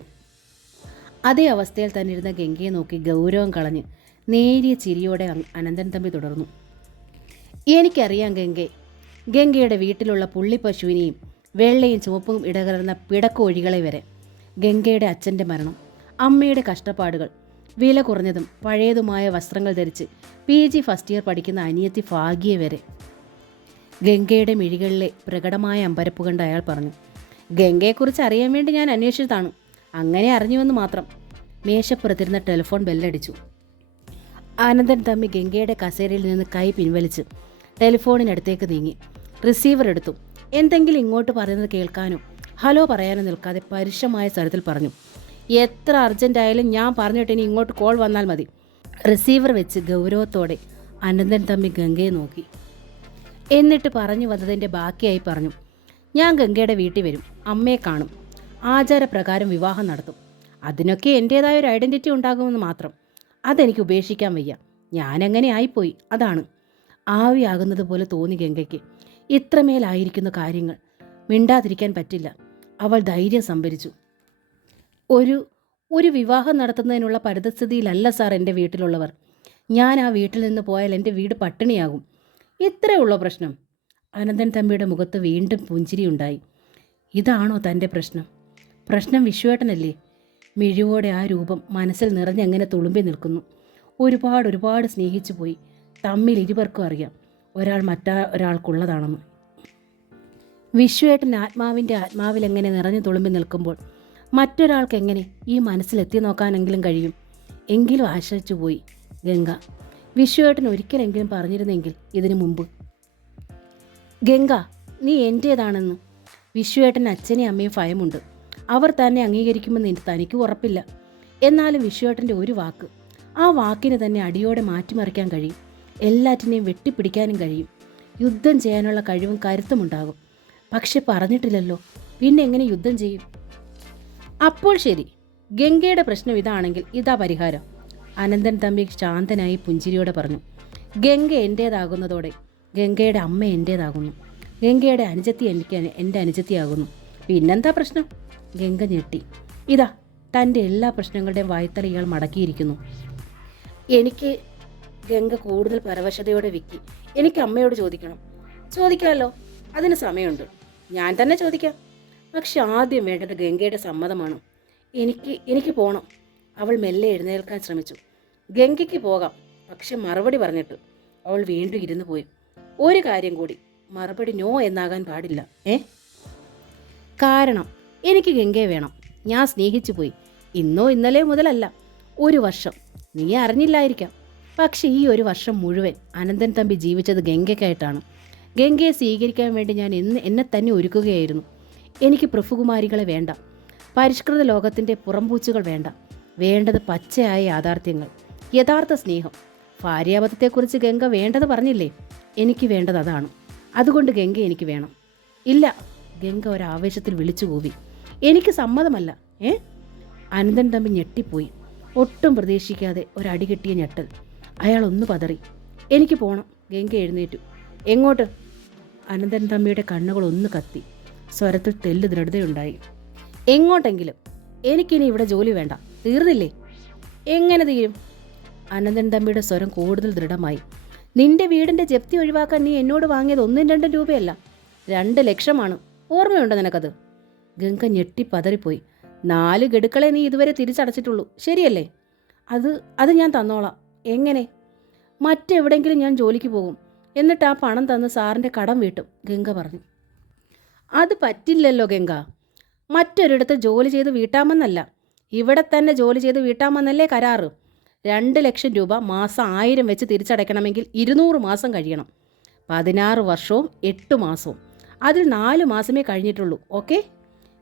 അതേ അവസ്ഥയിൽ തന്നെ ഇരുന്ന ഗംഗയെ നോക്കി ഗൗരവം കളഞ്ഞ് നേരിയ ചിരിയോടെ അനന്തൻ തമ്പി തുടർന്നു. എനിക്കറിയാം ഗംഗയുടെ വീട്ടിലുള്ള പുള്ളിപ്പശുവിനെയും വെള്ളയും ചുവപ്പും ഇടകലർന്ന പിടക്കോഴികളെ വരെ. ഗംഗയുടെ അച്ഛൻ്റെ മരണം, അമ്മയുടെ കഷ്ടപ്പാടുകൾ, വില കുറഞ്ഞതും പഴയതുമായ വസ്ത്രങ്ങൾ ധരിച്ച് PG ഫസ്റ്റ് ഇയർ പഠിക്കുന്ന അനിയത്തി ഭാഗ്യയെ വരെ. ഗംഗയുടെ മിഴികളിലെ പ്രകടമായ അമ്പരപ്പ് കണ്ട് അയാൾ പറഞ്ഞു. ഗംഗയെക്കുറിച്ച് അറിയാൻ വേണ്ടി ഞാൻ അന്വേഷിച്ചതാണ്. അങ്ങനെ അറിഞ്ഞുവെന്ന് മാത്രം. മേശപ്പുറത്തിരുന്ന ടെലിഫോൺ ബെല്ലടിച്ചു. ആനന്ദൻ തമ്പി ഗംഗയുടെ കസേരയിൽ നിന്ന് കൈ പിൻവലിച്ച് ടെലിഫോണിനടുത്തേക്ക് നീങ്ങി. റിസീവർ എടുത്തു. എന്തെങ്കിലും ഇങ്ങോട്ട് പറയുന്നത് കേൾക്കാനോ ഹലോ പറയാനോ നിൽക്കാതെ പരുഷമായ സ്വരത്തിൽ പറഞ്ഞു. എത്ര അർജൻറ്റായാലും ഞാൻ പറഞ്ഞിട്ട് ഇനി ഇങ്ങോട്ട് കോൾ വന്നാൽ മതി. റിസീവർ വെച്ച് ഗൗരവത്തോടെ അനന്തൻ തമ്പി ഗംഗയെ നോക്കി. എന്നിട്ട് പറഞ്ഞു വന്നതിൻ്റെ ബാക്കിയായി പറഞ്ഞു. ഞാൻ ഗംഗയുടെ വീട്ടിൽ വരും, അമ്മയെ കാണും, ആചാരപ്രകാരം വിവാഹം നടത്തും. അതിനൊക്കെ എൻ്റേതായ ഒരു ഐഡൻറ്റിറ്റി ഉണ്ടാകുമെന്ന് മാത്രം. അതെനിക്ക് ഉപേക്ഷിക്കാൻ വയ്യ. ഞാനെങ്ങനെ ആയിപ്പോയി, അതാണ്. ആവിയാകുന്നത് പോലെ തോന്നി ഗംഗയ്ക്ക്. ഇത്രമേലായിരിക്കുന്ന കാര്യങ്ങൾ മിണ്ടാതിരിക്കാൻ പറ്റില്ല. അവൾ ധൈര്യം സംഭരിച്ചു. ഒരു വിവാഹം നടത്തുന്നതിനുള്ള പരിതസ്ഥിതിയിലല്ല സാർ എൻ്റെ വീട്ടിലുള്ളവർ. ഞാൻ ആ വീട്ടിൽ നിന്ന് പോയാൽ എൻ്റെ വീട് പട്ടിണിയാകും. ഇത്രയുള്ള പ്രശ്നം. അനന്തൻ തമ്പിയുടെ മുഖത്ത് വീണ്ടും പുഞ്ചിരിയുണ്ടായി. ഇതാണോ തൻ്റെ പ്രശ്നം? പ്രശ്നം വിശ്വേട്ടനല്ലേ? മിഴിവോടെ ആ രൂപം മനസ്സിൽ നിറഞ്ഞെങ്ങനെ തുളുമ്പി നിൽക്കുന്നു. ഒരുപാട് സ്നേഹിച്ചു പോയി. തമ്മിൽ ഇരുവർക്കും അറിയാം ഒരാൾ ഒരാൾക്കുള്ളതാണെന്ന്. വിശ്വേട്ടൻ ആത്മാവിൻ്റെ ആത്മാവിലെങ്ങനെ നിറഞ്ഞു തുളുമ്പി നിൽക്കുമ്പോൾ മറ്റൊരാൾക്ക് എങ്ങനെ ഈ മനസ്സിലെത്തി നോക്കാനെങ്കിലും കഴിയും? എങ്കിലും ആശ്രയിച്ചു പോയി ഗംഗ. വിശ്വേട്ടൻ ഒരിക്കലെങ്കിലും പറഞ്ഞിരുന്നെങ്കിൽ ഇതിനു മുമ്പ്. ഗംഗ, നീ എൻ്റേതാണെന്ന്. വിശ്വേട്ടൻ അച്ഛനെയും അമ്മയും ഭയമുണ്ട്. അവർ തന്നെ അംഗീകരിക്കുമെന്ന് തനിക്ക് ഉറപ്പില്ല. എന്നാലും വിശ്വേട്ടൻ്റെ ഒരു വാക്ക്, ആ വാക്കിന് തന്നെ അടിയോടെ മാറ്റിമറിക്കാൻ കഴിയും. എല്ലാറ്റിനെയും വെട്ടിപ്പിടിക്കാനും കഴിയും. യുദ്ധം ചെയ്യാനുള്ള കഴിവും കരുത്തുമുണ്ടാകും. പക്ഷെ പറഞ്ഞിട്ടില്ലല്ലോ, പിന്നെ എങ്ങനെ യുദ്ധം ചെയ്യും? അപ്പോൾ ശരി, ഗംഗയുടെ പ്രശ്നം ഇതാണെങ്കിൽ ഇതാ പരിഹാരം. അനന്തൻ തമ്പി ശാന്തനായി പുഞ്ചിരിയോടെ പറഞ്ഞു. ഗംഗ എൻ്റേതാകുന്നതോടെ ഗംഗയുടെ അമ്മ എൻ്റേതാകുന്നു. ഗംഗയുടെ അനുജത്തി എൻ്റെ അനുജത്തിയാകുന്നു. പിന്നെന്താ പ്രശ്നം? ഗംഗ ഞെട്ടി. ഇതാ തൻ്റെ എല്ലാ പ്രശ്നങ്ങളുടെയും വായ്ത്തല ഇയാൾ മടക്കിയിരിക്കുന്നു. എനിക്ക് ഗംഗ കൂടുതൽ പരവശതയോടെ വിക്കി. എനിക്ക് അമ്മയോട് ചോദിക്കണം. ചോദിക്കാമല്ലോ, അതിന് സമയമുണ്ട്. ഞാൻ തന്നെ ചോദിക്കാം. പക്ഷെ ആദ്യം വേണ്ടത് ഗംഗയുടെ സമ്മതമാണ്. എനിക്ക് പോകണം. അവൾ മെല്ലെ എഴുന്നേൽക്കാൻ ശ്രമിച്ചു. ഗംഗയ്ക്ക് പോകാം, പക്ഷെ മറുപടി പറഞ്ഞിട്ട്. അവൾ വീണ്ടും ഇരുന്നു പോയി. ഒരു കാര്യം കൂടി, മറുപടി നോ എന്നാകാൻ പാടില്ല. കാരണം എനിക്ക് ഗംഗയെ വേണം. ഞാൻ സ്നേഹിച്ചു പോയി. ഇന്നോ ഇന്നലെ മുതലല്ല, 1 വർഷം. നീ അറിഞ്ഞില്ലായിരിക്കാം. പക്ഷെ ഈ 1 വർഷം മുഴുവൻ അനന്തൻ തമ്പി ജീവിച്ചത് ഗംഗയ്ക്കായിട്ടാണ്. ഗംഗയെ സ്വീകരിക്കാൻ വേണ്ടി ഞാൻ എന്നെ തന്നെ ഒരുക്കുകയായിരുന്നു. എനിക്ക് പ്രഭുകുമാരികളെ വേണ്ട. പരിഷ്കൃത ലോകത്തിൻ്റെ പുറംപൂച്ചുകൾ വേണ്ട. വേണ്ടത് പച്ചയായ യാഥാർത്ഥ്യങ്ങൾ, യഥാർത്ഥ സ്നേഹം. ഭാര്യാബദ്ധത്തെക്കുറിച്ച് ഗംഗ വേണ്ടത് പറഞ്ഞില്ലേ? എനിക്ക് വേണ്ടത് അതാണ്. അതുകൊണ്ട് ഗംഗ എനിക്ക് വേണം. ഇല്ല, ഗംഗ ഒരാവേശത്തിൽ വിളിച്ചു കൂവി. എനിക്ക് സമ്മതമല്ല. അനന്തൻ തമ്പി ഞെട്ടിപ്പോയി. ഒട്ടും പ്രതീക്ഷിക്കാതെ ഒരടി കിട്ടിയ ഞെട്ടൽ. അയാൾ ഒന്ന് പതറി. എനിക്ക് പോകണം. ഗംഗ എഴുന്നേറ്റു. എങ്ങോട്ട്? അനന്തൻ തമ്പിയുടെ കണ്ണുകൾ ഒന്ന് കത്തി. സ്വരത്തിൽ തെല്ല് ദൃഢതയുണ്ടായി. എങ്ങോട്ടെങ്കിലും. എനിക്കിനി ഇവിടെ ജോലി വേണ്ട. തീർന്നില്ലേ? എങ്ങനെ തീരും? അനന്തൻ തമ്പിയുടെ സ്വരം കൂടുതൽ ദൃഢമായി. നിന്റെ വീടിൻ്റെ ജപ്തി ഒഴിവാക്കാൻ നീ എന്നോട് വാങ്ങിയത് 1-2 രൂപയല്ല, 2 ലക്ഷമാണ്. ഓർമ്മയുണ്ടോ നിനക്കത്? ഗംഗ ഞെട്ടി പതറിപ്പോയി. 4 ഗഡുക്കളെ നീ ഇതുവരെ തിരിച്ചടച്ചിട്ടുള്ളൂ, ശരിയല്ലേ? അത് ഞാൻ തന്നോളാം. എങ്ങനെ? മറ്റെവിടെങ്കിലും ഞാൻ ജോലിക്ക് പോകും. എന്നിട്ട് ആ പണം തന്ന് സാറിൻ്റെ കടം വീട്ടും, ഗംഗ പറഞ്ഞു. അത് പറ്റില്ലല്ലോ ഗംഗ. മറ്റൊരിടത്ത് ജോലി ചെയ്ത് വീട്ടാമെന്നല്ല, ഇവിടെ തന്നെ ജോലി ചെയ്ത് വീട്ടാമെന്നല്ലേ കരാറ്. 2 ലക്ഷം രൂപ മാസം 1000 വെച്ച് തിരിച്ചടയ്ക്കണമെങ്കിൽ 200 മാസം കഴിയണം. 16 വർഷവും 8 മാസവും. അതിൽ 4 മാസമേ കഴിഞ്ഞിട്ടുള്ളൂ. ഓക്കെ?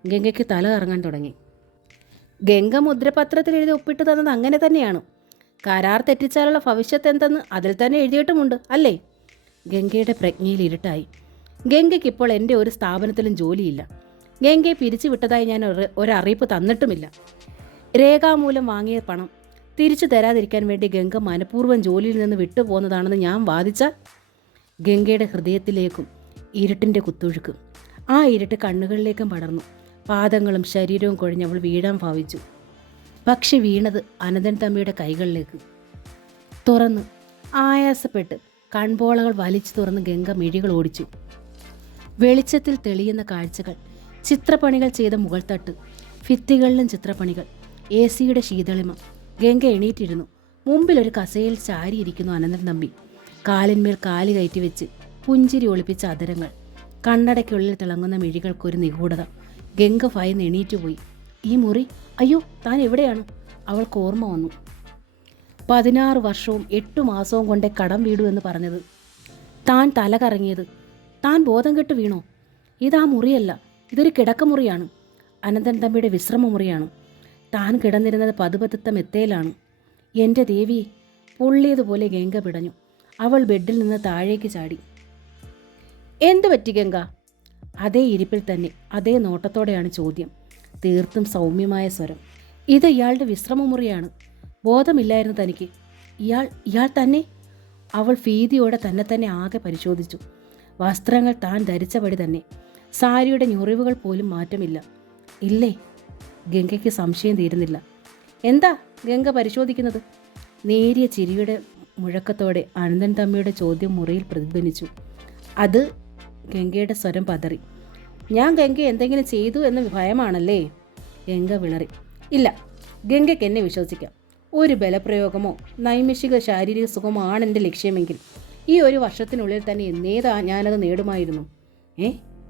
ഗംഗയ്ക്ക് തല കറങ്ങാൻ തുടങ്ങി. ഗംഗ മുദ്രപത്രത്തിൽ എഴുതി ഒപ്പിട്ട് തന്നത് അങ്ങനെ തന്നെയാണ്. കരാർ തെറ്റിച്ചാലുള്ള ഭവിഷ്യത്ത് എന്തെന്ന് അതിൽ തന്നെ എഴുതിയിട്ടുമുണ്ട്, അല്ലേ? ഗംഗയുടെ പ്രജ്ഞയിൽ ഇരുട്ടായി. ഗംഗയ്ക്ക് ഇപ്പോൾ എൻ്റെ ഒരു സ്ഥാപനത്തിലും ജോലിയില്ല. ഗംഗയെ പിരിച്ചുവിട്ടതായി ഞാൻ ഒരറിയിപ്പ് തന്നിട്ടുമില്ല. രേഖാമൂലം വാങ്ങിയ പണം തിരിച്ചു തരാതിരിക്കാൻ വേണ്ടി ഗംഗ മനഃപൂർവ്വം ജോലിയിൽ നിന്ന് വിട്ടുപോകുന്നതാണെന്ന് ഞാൻ വാദിച്ചാൽ? ഗംഗയുടെ ഹൃദയത്തിലേക്കും ഇരുട്ടിൻ്റെ കുത്തൊഴുക്കും. ആ ഇരുട്ട് കണ്ണുകളിലേക്കും പടർന്നു. പാദങ്ങളും ശരീരവും കുഴഞ്ഞ് അവൾ വീഴാൻ ഭാവിച്ചു. പക്ഷെ വീണത് അനന്തൻ തമ്പിയുടെ കൈകളിലേക്ക്. തുറന്ന് ആയാസപ്പെട്ട് കൺപോളകൾ വലിച്ചു തുറന്ന് ഗംഗ മിഴികൾ ഓടിച്ചു. വെളിച്ചത്തിൽ തെളിയുന്ന കാഴ്ചകൾ, ചിത്രപ്പണികൾ ചെയ്ത മുകൾത്തട്ട്, ഭിത്തികളിലും ചിത്രപ്പണികൾ, AC-യുടെ ശീതളിമ. ഗംഗ എണീറ്റിരുന്നു. മുമ്പിലൊരു കസയിൽ ചാരിയിരിക്കുന്നു അനന്തൻ തമ്പി. കാലിന്മേൽ കാല് കയറ്റി വെച്ച് പുഞ്ചിരി ഒളിപ്പിച്ച അതരങ്ങൾ, കണ്ണടയ്ക്കുള്ളിൽ തിളങ്ങുന്ന മിഴികൾക്കൊരു നിഗൂഢത. ഗംഗ ഭയന്ന് എണീറ്റുപോയി. ഈ മുറി, അയ്യോ താൻ എവിടെയാണ്? അവൾക്ക് ഓർമ്മ വന്നു. 16 വർഷവും 8 മാസവും കൊണ്ടേ കടം വീടൂ എന്ന് പറഞ്ഞത്. താൻ തല കറങ്ങിയത്. താൻ ബോധം കെട്ട് വീണോ? ഇതാ മുറിയല്ല, ഇതൊരു കിടക്കമുറിയാണ്. അനന്തൻ തമ്പിയുടെ വിശ്രമ മുറിയാണ്. താൻ കിടന്നിരുന്നത് പതുപതുത്ത മെത്തയിലാണ്. എൻ്റെ ദേവി! പൊള്ളിയതുപോലെ ഗംഗ പിടഞ്ഞു. അവൾ ബെഡിൽ നിന്ന് താഴേക്ക് ചാടി. എന്തു പറ്റി ഗംഗ? അതേ ഇരിപ്പിൽ തന്നെ അതേ നോട്ടത്തോടെയാണ് ചോദ്യം. തീർത്തും സൗമ്യമായ സ്വരം. ഇത് ഇയാളുടെ വിശ്രമമുറിയാണ്. ബോധമില്ലായിരുന്നു തനിക്ക്? ഇയാൾ തന്നെ? അവൾ ഭീതിയോടെ തന്നെ ആകെ പരിശോധിച്ചു. വസ്ത്രങ്ങൾ താൻ ധരിച്ചപടി തന്നെ. സാരിയുടെ ഞൊറിവുകൾ പോലും മാറ്റമില്ല. ഇല്ലേ? ഗംഗയ്ക്ക് സംശയം തീരുന്നില്ല. എന്താ ഗംഗ പരിശോധിക്കുന്നത്? നേരിയ ചിരിയുടെ മുഴക്കത്തോടെ അനന്തൻ തമ്മിയുടെ ചോദ്യം മുറിയിൽ പ്രതിധ്വനിച്ചു. അത് ഗംഗയുടെ സ്വരം പതറി. ഞാൻ ഗംഗ എന്തെങ്കിലും ചെയ്തു എന്ന ഭയമാണല്ലേ? ഗംഗ വിളറി. ഇല്ല, ഗംഗയ്ക്ക് എന്നെ വിശ്വസിക്കാം. ഒരു ബലപ്രയോഗമോ നൈമിഷിക ശാരീരിക സുഖമോ ആണ് എൻ്റെ ലക്ഷ്യമെങ്കിൽ ഈ ഒരു വർഷത്തിനുള്ളിൽ തന്നെ ഞാനത് നേടുമായിരുന്നു.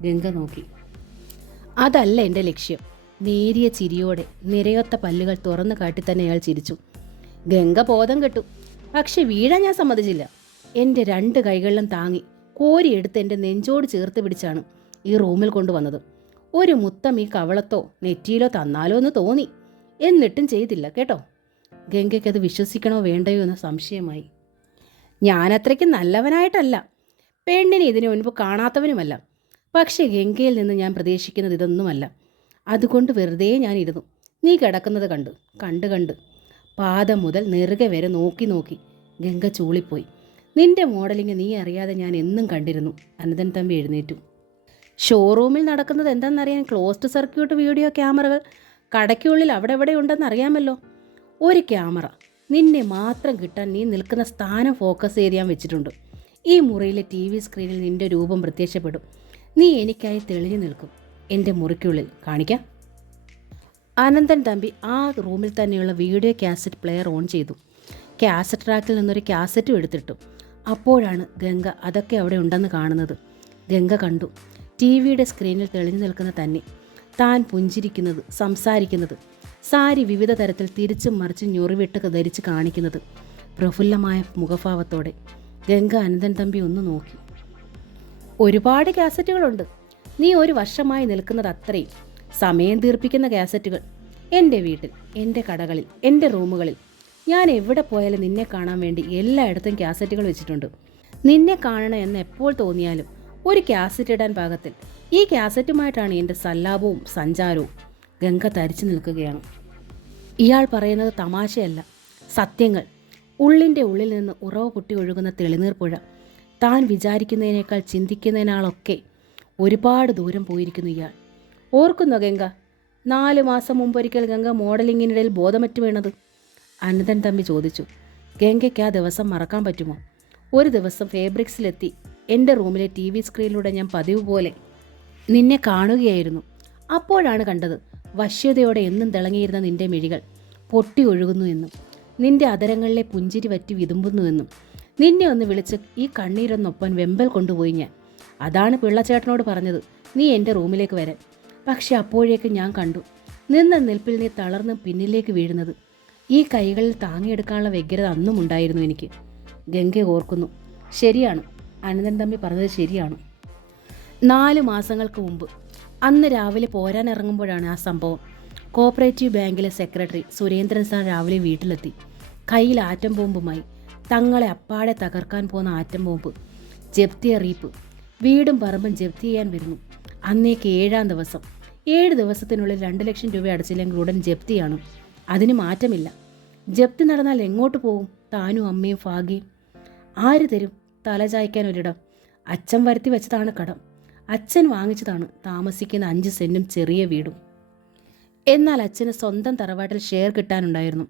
ഗംഗ നോക്കി. അതല്ല എൻ്റെ ലക്ഷ്യം. നേരിയ ചിരിയോടെ നിരയൊത്ത പല്ലുകൾ തുറന്നു കാട്ടി തന്നെ അയാൾ ചിരിച്ചു. ഗംഗ ബോധം കെട്ടു. പക്ഷെ വീഴാൻ ഞാൻ സമ്മതിച്ചില്ല. എൻ്റെ 2 കൈകളിലും താങ്ങി കോരിയെടുത്ത് എൻ്റെ നെഞ്ചോട് ചേർത്ത് പിടിച്ചാണ് ഈ റൂമിൽ കൊണ്ടുവന്നത്. ഒരു മുത്തം ഈ കവളത്തോ നെറ്റിയിലോ തന്നാലോ എന്ന് തോന്നി. എന്നിട്ടും ചെയ്തില്ല കേട്ടോ. ഗംഗയ്ക്കത് വിശ്വസിക്കണോ വേണ്ടയോ എന്ന് സംശയമായി. ഞാനത്രയ്ക്ക് നല്ലവനായിട്ടല്ല, പെണ്ണിനെ ഇതിനു മുൻപ് കാണാത്തവനുമല്ല. പക്ഷേ ഗംഗയിൽ നിന്ന് ഞാൻ പ്രതീക്ഷിക്കുന്നത് ഇതൊന്നുമല്ല. അതുകൊണ്ട് വെറുതെ ഞാൻ ഇരുന്നു. നീ കിടക്കുന്നത് കണ്ട് പാദം മുതൽ നെറുകെ വരെ നോക്കി ഗംഗ ചൂളിപ്പോയി. നിന്റെ മോഡലിംഗ് നീ അറിയാതെ ഞാൻ എന്നും കണ്ടിരുന്നു. അനന്തൻ തമ്പി എഴുന്നേറ്റു. ഷോറൂമിൽ നടക്കുന്നത് എന്താണെന്നറിയാൻ ക്ലോസ്ഡ് സർക്യൂട്ട് വീഡിയോ ക്യാമറകൾ കടയ്ക്കുള്ളിൽ അവിടെ എവിടെ ഉണ്ടെന്ന് അറിയാമല്ലോ. ഒരു ക്യാമറ നിന്നെ മാത്രം കിട്ടാൻ നീ നിൽക്കുന്ന സ്ഥാനം ഫോക്കസ് ചെയ്ത് ഞാൻ വെച്ചിട്ടുണ്ട്. ഈ മുറിയിലെ TV സ്ക്രീനിൽ നിന്റെ രൂപം പ്രത്യക്ഷപ്പെടും. നീ എനിക്കായി തെളിഞ്ഞു നിൽക്കും. എൻ്റെ മുറിക്കുള്ളിൽ കാണിക്കാം. അനന്തൻ തമ്പി ആ റൂമിൽ തന്നെയുള്ള വീഡിയോ കാസറ്റ് പ്ലെയർ ഓൺ ചെയ്തു. കാസറ്റ് ട്രാക്കിൽ നിന്നൊരു കാസറ്റും എടുത്തിട്ടു. അപ്പോഴാണ് ഗംഗ അതൊക്കെ അവിടെ ഉണ്ടെന്ന് കാണുന്നത്. ഗംഗ കണ്ടു TVയുടെ സ്ക്രീനിൽ തെളിഞ്ഞു നിൽക്കുന്ന തന്നെ, താൻ പുഞ്ചിരിക്കുന്നത്, സംസാരിക്കുന്നത്, സാരി വിവിധ തരത്തിൽ തിരിച്ചും മറിച്ചും ഞൊറിവിട്ട് ധരിച്ച് കാണിക്കുന്നത്. പ്രഫുല്ലമായ മുഖഭാവത്തോടെ ഗംഗ അനന്തൻ തമ്പി ഒന്ന് നോക്കി. ഒരുപാട് കാസറ്റുകളുണ്ട്. നീ ഒരു വർഷമായി നിൽക്കുന്നത് അത്രയും സമയം തീർപ്പിക്കുന്ന കാസറ്റുകൾ. എൻ്റെ വീട്ടിൽ, എൻ്റെ കടകളിൽ, എൻ്റെ റൂമുകളിൽ, ഞാൻ എവിടെ പോയാലും നിന്നെ കാണാൻ വേണ്ടി എല്ലായിടത്തും കാസറ്റുകൾ വെച്ചിട്ടുണ്ട്. നിന്നെ കാണണം എന്ന് എപ്പോൾ തോന്നിയാലും ഒരു കാസറ്റ് ഇടാൻ പാകത്തിൽ ഈ കാസറ്റുമായിട്ടാണ് എൻ്റെ സല്ലാപവും സഞ്ചാരവും. ഗംഗ തരിച്ചു നിൽക്കുകയാണ്. ഇയാൾ പറയുന്നത് തമാശയല്ല, സത്യങ്ങൾ. ഉള്ളിൻ്റെ ഉള്ളിൽ നിന്ന് ഉറവ പൊട്ടി ഒഴുകുന്ന തെളിനീർ പുഴ. താൻ വിചാരിക്കുന്നതിനേക്കാൾ ചിന്തിക്കുന്നതിനാളൊക്കെ ഒരുപാട് ദൂരം പോയിരിക്കുന്നു ഇയാൾ. ഓർക്കുന്നോ ഗംഗ 4 മാസം മുമ്പൊരിക്കൽ ഗംഗ മോഡലിങ്ങിനിടയിൽ ബോധമറ്റ് വീണത്? അനന്തൻ തമ്പി ചോദിച്ചു. ഗംഗയ്ക്ക് ആ ദിവസം മറക്കാൻ പറ്റുമോ? ഒരു ദിവസം ഫേബ്രിക്സിലെത്തി എൻ്റെ റൂമിലെ TV സ്ക്രീനിലൂടെ ഞാൻ പതിവ് പോലെ നിന്നെ കാണുകയായിരുന്നു. അപ്പോഴാണ് കണ്ടത് വശ്യതയോടെ എന്നും തിളങ്ങിയിരുന്ന നിന്റെ മിഴികൾ പൊട്ടി ഒഴുകുന്നു എന്നും നിന്റെ അതരങ്ങളിലെ പുഞ്ചിരി വറ്റി വിതുമ്പുന്നുവെന്നും. നിന്നെ ഒന്ന് വിളിച്ച് ഈ കണ്ണീരൊന്നൊപ്പൻ വെമ്പൽ കൊണ്ടുപോയി ഞാൻ. അതാണ് പിള്ളച്ചേട്ടനോട് പറഞ്ഞത് നീ എൻ്റെ റൂമിലേക്ക് വരാൻ. പക്ഷെ അപ്പോഴേക്ക് ഞാൻ കണ്ടു നിന്ന നിൽപ്പിൽ നീ തളർന്ന് പിന്നിലേക്ക് വീഴുന്നത്. ഈ കൈകളിൽ താങ്ങിയെടുക്കാനുള്ള വ്യഗ്രത അന്നും ഉണ്ടായിരുന്നു എനിക്ക്. ഗംഗ ഓർക്കുന്നു. ശരിയാണ്, അനന്തൻ തമ്പി പറഞ്ഞത് ശരിയാണ്. 4 മാസങ്ങൾക്ക് മുമ്പ് അന്ന് രാവിലെ പോരാനിറങ്ങുമ്പോഴാണ് ആ സംഭവം. കോപ്പറേറ്റീവ് ബാങ്കിലെ സെക്രട്ടറി സുരേന്ദ്രൻ സാർ രാവിലെ വീട്ടിലെത്തി. കയ്യിൽ ആറ്റം ബോംബുമായി. തങ്ങളെ അപ്പാടെ തകർക്കാൻ പോകുന്ന ആറ്റം ബോംബ്. ജപ്തി അറിയിപ്പ്. വീടും പറമ്പും ജപ്തി ചെയ്യാൻ വരുന്നു. അന്നേക്ക് 7-ാം ദിവസം. 7 ദിവസത്തിനുള്ളിൽ 2 ലക്ഷം രൂപ അടച്ചില്ലെങ്കിൽ ഉടൻ ജപ്തിയാണ്. അതിന് മാറ്റമില്ല. ജപ്തി നടന്നാൽ എങ്ങോട്ട് പോകും? താനും അമ്മയും ഭാഗ്യയും ആര് തരും തലചായ്ക്കാൻ ഒരിടം? അച്ഛൻ വരുത്തി വെച്ചതാണ് കടം. അച്ഛൻ വാങ്ങിച്ചതാണ് താമസിക്കുന്ന 5 സെന്റും ചെറിയ വീടും. എന്നാൽ അച്ഛന് സ്വന്തം തറവാട്ടിൽ ഷെയർ കിട്ടാനുണ്ടായിരുന്നു.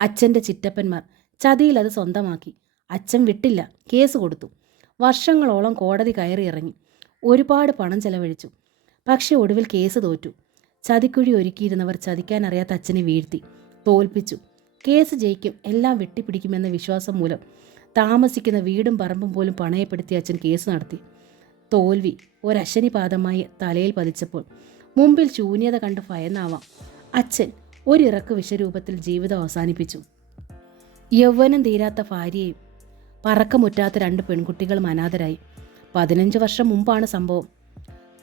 അച്ഛൻ്റെ ചിറ്റപ്പന്മാർ ചതിയിൽ അത് സ്വന്തമാക്കി. അച്ഛൻ വിട്ടില്ല, കേസ് കൊടുത്തു. വർഷങ്ങളോളം കോടതി കയറി ഇറങ്ങി. ഒരുപാട് പണം ചെലവഴിച്ചു. പക്ഷെ ഒടുവിൽ കേസ് തോറ്റു. ചതിക്കുഴി ഒരുക്കിയിരുന്നവർ ചതിക്കാൻ അറിയാത്ത അച്ഛനെ വീഴ്ത്തി, തോൽപ്പിച്ചു. കേസ് ജയിക്കും, എല്ലാം വെട്ടിപ്പിടിക്കുമെന്ന വിശ്വാസം മൂലം താമസിക്കുന്ന വീടും പറമ്പും പോലും പണയപ്പെടുത്തി അച്ഛൻ കേസ് നടത്തി. തോൽവി ഒരശനിപാതമായി തലയിൽ പതിച്ചപ്പോൾ മുമ്പിൽ ശൂന്യത കണ്ട് ഭയന്നാവാം അച്ഛൻ ഒരിറക്ക് വിഷരൂപത്തിൽ ജീവിതം അവസാനിപ്പിച്ചു. യൗവനം തീരാത്ത ഭാര്യയും പറക്കമുറ്റാത്ത 2 പെൺകുട്ടികളും അനാഥരായി. 15 വർഷം മുമ്പാണ് സംഭവം.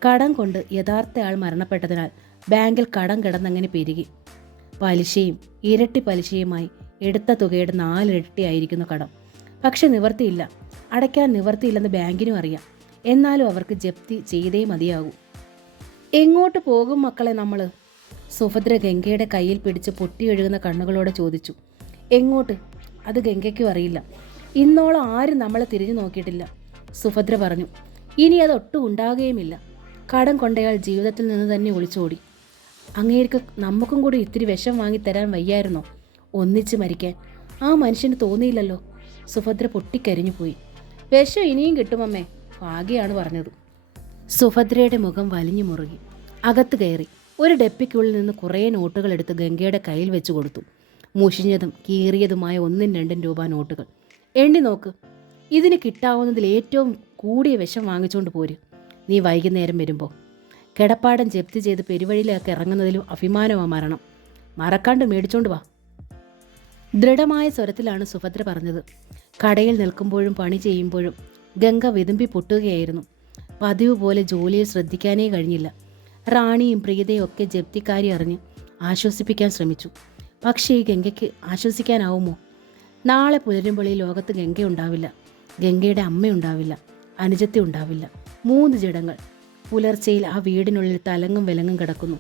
കടം കൊണ്ട് യഥാർത്ഥ ആൾ മരണപ്പെട്ടതിനാൽ ബാങ്കിൽ കടം കിടന്നങ്ങനെ പെരുകി. പലിശയും ഇരട്ടി പലിശയുമായി എടുത്ത തുകയുടെ 4 ഇരട്ടിയായിരിക്കുന്നു കടം. പക്ഷെ നിവർത്തിയില്ല. അടയ്ക്കാൻ നിവർത്തിയില്ലെന്ന് ബാങ്കിനും അറിയാം. എന്നാലും അവർക്ക് ജപ്തി ചെയ്തേ മതിയാകൂ. എങ്ങോട്ട് പോകും മക്കളെ നമ്മൾ? സുഭദ്ര ഗംഗയുടെ കയ്യിൽ പിടിച്ച് പൊട്ടിയൊഴുകുന്ന കണ്ണുകളോടെ ചോദിച്ചു. എങ്ങോട്ട്? അത് ഗംഗയ്ക്കും അറിയില്ല. ഇന്നോളം ആരും നമ്മളെ തിരിഞ്ഞു നോക്കിയിട്ടില്ല. സുഭദ്ര പറഞ്ഞു. ഇനി അതൊട്ടും ഉണ്ടാകുകയുമില്ല. കടം കൊണ്ടയാൾ ജീവിതത്തിൽ നിന്ന് തന്നെ ഒളിച്ചോടി. അങ്ങേർക്ക് നമുക്കും കൂടി ഇത്തിരി വിഷം വാങ്ങിത്തരാൻ വയ്യായിരുന്നോ? ഒന്നിച്ച് മരിക്കാൻ ആ മനുഷ്യന് തോന്നിയില്ലല്ലോ. സുഭദ്ര പൊട്ടിക്കരിഞ്ഞു പോയി. വിഷം ഇനിയും കിട്ടുമമ്മേ, ഭാഗ്യമാണ് പറഞ്ഞത്. സുഭദ്രയുടെ മുഖം വലിഞ്ഞു മുറുകി. അകത്ത് കയറി ഒരു ഡെപ്പിക്കുള്ളിൽ നിന്ന് കുറേ നോട്ടുകൾ എടുത്ത് ഗംഗയുടെ കയ്യിൽ വെച്ച് കൊടുത്തു. മുഷിഞ്ഞതും കീറിയതുമായ 1-2 രൂപ നോട്ടുകൾ. എണ്ണി നോക്ക്. ഇതിന് കിട്ടാവുന്നതിൽ ഏറ്റവും കൂടിയ വിഷം വാങ്ങിച്ചുകൊണ്ട് പോര്. നീ വൈകുന്നേരം വരുമ്പോൾ കിടപ്പാടം ജപ്തി ചെയ്ത് പെരുവഴിയിലേക്ക് ഇറങ്ങുന്നതിലും അഭിമാനമാ മരണം. മറക്കാണ്ട് മേടിച്ചോണ്ട് വാ. ദൃഢമായ സ്വരത്തിലാണ് സുഭദ്ര പറഞ്ഞത്. കടയിൽ നിൽക്കുമ്പോഴും പണി ചെയ്യുമ്പോഴും ഗംഗ വിതുമ്പി പൊട്ടുകയായിരുന്നു. പതിവ് പോലെ ജോലിയിൽ ശ്രദ്ധിക്കാനേ കഴിഞ്ഞില്ല. റാണിയും പ്രീതയും ഒക്കെ ജപ്തിക്കാരി അറിഞ്ഞ് ആശ്വസിപ്പിക്കാൻ ശ്രമിച്ചു. പക്ഷേ ഈ ഗംഗയ്ക്ക് ആശ്വസിക്കാനാവുമോ? നാളെ പുലരുമ്പോൾ ഈ ലോകത്ത് ഗംഗയുണ്ടാവില്ല. ഗംഗയുടെ അമ്മയുണ്ടാവില്ല, അനുജത്തി ഉണ്ടാവില്ല. 3 ജഡങ്ങൾ പുലർച്ചയിൽ ആ വീടിനുള്ളിൽ തലങ്ങും വിലങ്ങും കിടക്കുന്നു.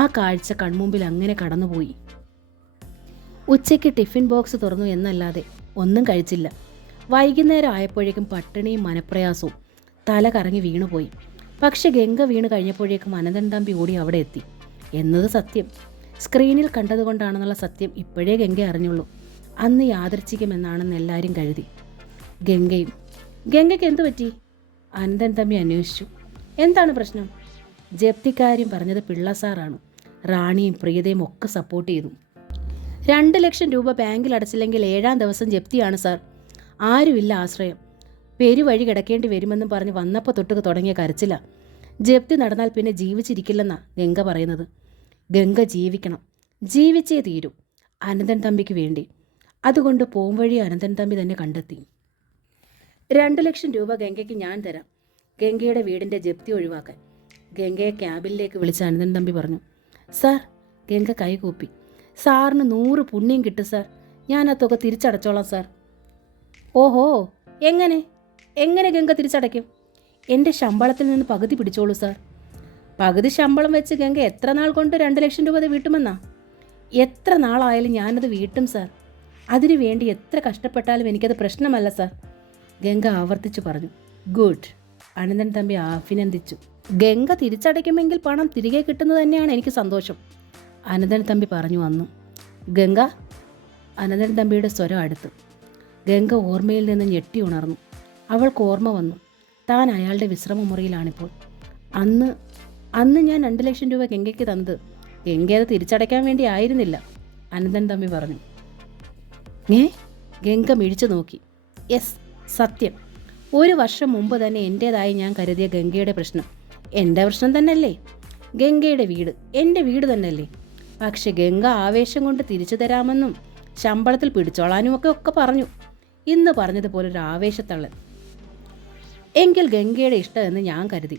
ആ കാഴ്ച കൺമുമ്പിൽ അങ്ങനെ കടന്നുപോയി. ഉച്ചയ്ക്ക് ടിഫിൻ ബോക്സ് തുറന്നു എന്നല്ലാതെ ഒന്നും കഴിച്ചില്ല. വൈകുന്നേരം ആയപ്പോഴേക്കും പട്ടിണിയും മനപ്രയാസവും. തല കറങ്ങി വീണുപോയി. പക്ഷെ ഗംഗ വീണ് കഴിഞ്ഞപ്പോഴേക്കും അനന്തൻ തമ്പി ഓടി അവിടെ എത്തി എന്നത് സത്യം. സ്ക്രീനിൽ കണ്ടതുകൊണ്ടാണെന്നുള്ള സത്യം ഇപ്പോഴേ ഗംഗ അറിഞ്ഞുള്ളൂ. അന്ന് യാദൃച്ഛികമെന്നാണെന്ന് എല്ലാവരും കരുതി. ഗംഗയ്ക്ക് എന്തു പറ്റി? അനന്തൻ തമ്പി അന്വേഷിച്ചു. എന്താണ് പ്രശ്നം? ജപ്തിക്കാര്യം പറഞ്ഞത് പിള്ള സാറാണ്. റാണിയും പ്രീതയും ഒക്കെ സപ്പോർട്ട് ചെയ്തു. 2 ലക്ഷം രൂപ ബാങ്കിൽ അടച്ചില്ലെങ്കിൽ 7-ാം ദിവസം ജപ്തിയാണ് സാർ. ആരുമില്ല ആശ്രയം. പെരുവഴി കിടക്കേണ്ടി വരുമെന്നും പറഞ്ഞ് വന്നപ്പോൾ തൊട്ട് തുടങ്ങിയ കരച്ചില. ജപ്തി നടന്നാൽ പിന്നെ ജീവിച്ചിരിക്കില്ലെന്നാ ഗംഗ പറയുന്നത്. ഗംഗ ജീവിക്കണം, ജീവിച്ചേ തീരൂ, അനന്തൻ തമ്പിക്ക് വേണ്ടി. അതുകൊണ്ട് പോംവഴി അനന്തൻ തമ്പി തന്നെ കണ്ടെത്തി. 2 ലക്ഷം രൂപ ഗംഗയ്ക്ക് ഞാൻ തരാം, ഗംഗയുടെ വീടിൻ്റെ ജപ്തി ഒഴിവാക്കാൻ. ഗംഗയെ ക്യാബിനിലേക്ക് വിളിച്ച് അനന്തൻ തമ്പി പറഞ്ഞു. സാർ, ഗംഗ കൈകൂപ്പി. സാറിന് 100 പുണ്യം കിട്ടും സാർ. ഞാൻ ആ തുക തിരിച്ചടച്ചോളാം സാർ. ഓഹോ, എങ്ങനെ ഗംഗ തിരിച്ചടയ്ക്കും? എൻ്റെ ശമ്പളത്തിൽ നിന്ന് പകുതി പിടിച്ചോളൂ സാർ. പകുതി ശമ്പളം വെച്ച് ഗംഗ എത്ര നാൾ കൊണ്ട് 2 ലക്ഷം രൂപ വീട്ടുമെന്നാ? എത്ര നാളായാലും ഞാനത് വീട്ടും സാർ. അതിനു വേണ്ടി എത്ര കഷ്ടപ്പെട്ടാലും എനിക്കത് പ്രശ്നമല്ല സാർ, ഗംഗ ആവർത്തിച്ചു പറഞ്ഞു. ഗുഡ്, അനന്തൻ തമ്പി അഭിനന്ദിച്ചു. ഗംഗ തിരിച്ചടയ്ക്കുമെങ്കിൽ പണം തിരികെ കിട്ടുന്നത് തന്നെയാണ് എനിക്ക് സന്തോഷം, അനന്തൻ തമ്പി പറഞ്ഞു വന്നു. ഗംഗ, അനന്തൻ തമ്പിയുടെ സ്വരം അടുത്ത്. ഗംഗ ഓർമ്മയിൽ നിന്ന് ഞെട്ടി ഉണർന്നു. അവൾക്ക് ഓർമ്മ വന്നു, താൻ അയാളുടെ വിശ്രമ മുറിയിലാണിപ്പോൾ. അന്ന് ഞാൻ 2 ലക്ഷം രൂപ ഗംഗയ്ക്ക് തന്നത് ഗംഗ അത് തിരിച്ചടയ്ക്കാൻ വേണ്ടി ആയിരുന്നില്ല, അനന്തൻ തമ്പി പറഞ്ഞു. ഗംഗ മിഴിച്ചു നോക്കി. യെസ്, സത്യം. 1 വർഷം മുമ്പ് തന്നെ എൻ്റേതായി ഞാൻ കരുതിയ ഗംഗയുടെ പ്രശ്നം എൻ്റെ പ്രശ്നം തന്നെയല്ലേ? ഗംഗയുടെ വീട് എൻ്റെ വീട് തന്നെയല്ലേ? പക്ഷെ ഗംഗ ആവേശം കൊണ്ട് തിരിച്ചു തരാമെന്നും ശമ്പളത്തിൽ പിടിച്ചോളാനും ഒക്കെ പറഞ്ഞു. ഇന്ന് പറഞ്ഞതുപോലെ ഒരു ആവേശത്തള്ളൻ. എങ്കിൽ ഗംഗയുടെ ഇഷ്ടമെന്ന് ഞാൻ കരുതി.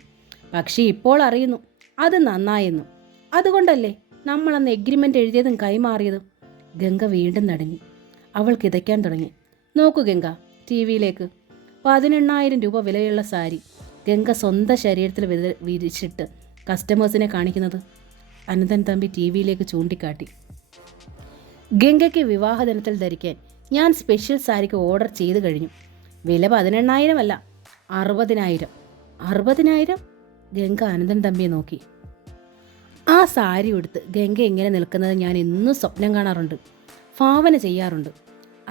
പക്ഷേ ഇപ്പോൾ അറിയുന്നു അത് നന്നായെന്നു. അതുകൊണ്ടല്ലേ നമ്മളന്ന് എഗ്രിമെൻ്റ് എഴുതിയതും കൈമാറിയതും. ഗംഗ വീണ്ടും നടുങ്ങി. അവൾ കിതയ്ക്കാൻ തുടങ്ങി. നോക്കൂ ഗംഗ, ടി വിയിലേക്ക്. 18,000 രൂപ വിലയുള്ള സാരി ഗംഗ സ്വന്തം ശരീരത്തിൽ വിരിച്ചിട്ട് കസ്റ്റമേഴ്സിനെ കാണിക്കുന്നത്. അനന്തൻ തമ്പി ടി വിയിലേക്ക് ചൂണ്ടിക്കാട്ടി. ഗംഗയ്ക്ക് വിവാഹദിനത്തിൽ ധരിക്കാൻ ഞാൻ സ്പെഷ്യൽ സാരിക്ക് ഓർഡർ ചെയ്ത് കഴിഞ്ഞു. വില 18,000 അല്ല, 60,000. 60,000? ഗംഗ അനന്തൻ തമ്പിയെ നോക്കി. ആ സാരി ഉടുത്ത് ഗംഗ ഇങ്ങനെ നിൽക്കുന്നത് ഞാൻ എന്നും സ്വപ്നം കാണാറുണ്ട്, ഭാവന ചെയ്യാറുണ്ട്.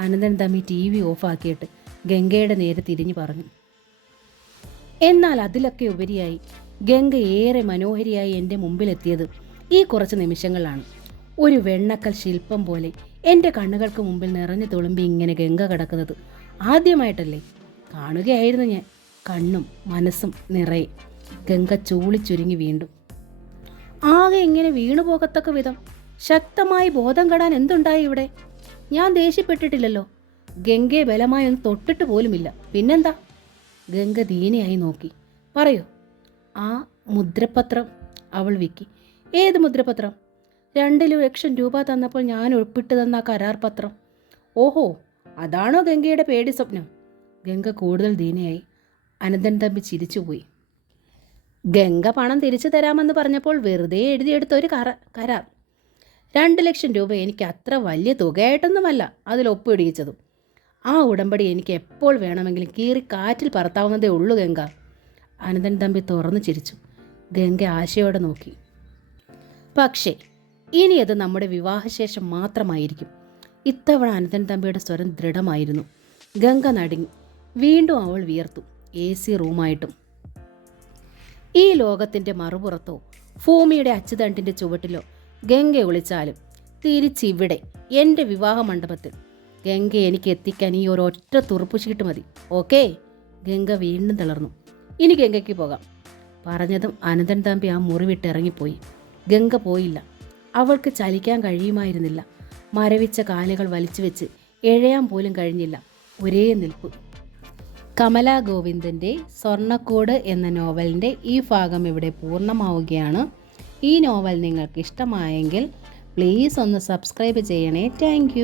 അനന്തൻ തമ്പി ടി വി ഓഫാക്കിയിട്ട് ഗംഗയുടെ നേരെ തിരിഞ്ഞു പറഞ്ഞു. എന്നാൽ അതിലൊക്കെ ഉപരിയായി ഗംഗ ഏറെ മനോഹരിയായി എൻ്റെ മുമ്പിലെത്തിയത് ഈ കുറച്ച് നിമിഷങ്ങളാണ്. ഒരു വെണ്ണക്കൽ ശില്പം പോലെ എൻ്റെ കണ്ണുകൾക്ക് മുമ്പിൽ നിറഞ്ഞു തുളുമ്പി ഇങ്ങനെ ഗംഗ കിടക്കുന്നത് ആദ്യമായിട്ടല്ലേ കാണുകയായിരുന്നു ഞാൻ. കണ്ണും മനസ്സും നിറയെ. ഗംഗ ചൂളിച്ചുരുങ്ങി വീണ്ടും. ആകെ ഇങ്ങനെ വീണു പോകത്തക്ക വിധം ശക്തമായി ബോധം കെടാൻ എന്തുണ്ടായി ഇവിടെ? ഞാൻ ദേഷ്യപ്പെട്ടിട്ടില്ലല്ലോ. ഗംഗയെ ബലമായി ഒന്ന് തൊട്ടിട്ട് പോലുമില്ല. പിന്നെന്താ? ഗംഗ ദീനയായി നോക്കി. പറയൂ. ആ മുദ്രപത്രം അവൾ വിക്കി. ഏത് മുദ്രപത്രം? 2 ലക്ഷം രൂപ തന്നപ്പോൾ ഞാൻ ഒപ്പിട്ട് തന്ന കരാർ പത്രം. ഓഹോ, അതാണോ ഗംഗയുടെ പേടി സ്വപ്നം? ഗംഗ കൂടുതൽ ദീനയായി. അനന്തൻ തമ്പി ചിരിച്ചുപോയി. ഗംഗ പണം തിരിച്ചു തരാമെന്ന് പറഞ്ഞപ്പോൾ വെറുതെ എഴുതിയെടുത്ത ഒരു കരാർ. 2,00,000 രൂപ എനിക്ക് അത്ര വലിയ തുകയായിട്ടൊന്നുമല്ല അതിൽ ഒപ്പിടിയിച്ചതും. ആ ഉടമ്പടി എനിക്ക് എപ്പോൾ വേണമെങ്കിലും കീറി കാറ്റിൽ പറത്താവുന്നതേ ഉള്ളൂ ഗംഗ. അനന്തൻ തമ്പി തുറന്നു ചിരിച്ചു. ഗംഗ ആശയോടെ നോക്കി. പക്ഷേ ഇനി അത് നമ്മുടെ വിവാഹശേഷം മാത്രമായിരിക്കും. ഇത്തവണ അനന്തൻ തമ്പിയുടെ സ്വരം ദൃഢമായിരുന്നു. ഗംഗ നടുങ്ങി. വീണ്ടും അവൾ വിയർത്തു. AC റൂമായിട്ടും. ഈ ലോകത്തിൻ്റെ മറുപുറത്തോ ഭൂമിയുടെ അച്ചുതണ്ടിൻ്റെ ചുവട്ടിലോ ഗംഗ ഒളിച്ചാലും തിരിച്ചിവിടെ എൻ്റെ വിവാഹ മണ്ഡപത്തിൽ ഗംഗ എനിക്ക് എത്തിക്കാൻ ഈ ഒരൊറ്റ തുറുപ്പുചീട്ട് മതി. ഓക്കേ? ഗംഗ വീണ്ടും തളർന്നു. ഇനി ഗംഗയ്ക്ക് പോകാം. പറഞ്ഞതും അനന്തൻ തമ്പി ആ മുറി വിട്ടിറങ്ങിപ്പോയി. ഗംഗ പോയില്ല. അവൾക്ക് ചലിക്കാൻ കഴിയുമായിരുന്നില്ല. മരവിച്ച കാലുകൾ വലിച്ചു വെച്ച് എഴയാൻ പോലും കഴിഞ്ഞില്ല. ഒരേ നിൽപ്പ്. കമലാ ഗോവിന്ദൻ്റെ സ്വർണ്ണക്കൂട് എന്ന നോവലിൻ്റെ ഈ ഭാഗം ഇവിടെ പൂർണ്ണമാവുകയാണ്. ഈ നോവൽ നിങ്ങൾക്ക് ഇഷ്ടമായെങ്കിൽ പ്ലീസ് ഒന്ന് സബ്സ്ക്രൈബ് ചെയ്യണേ. താങ്ക്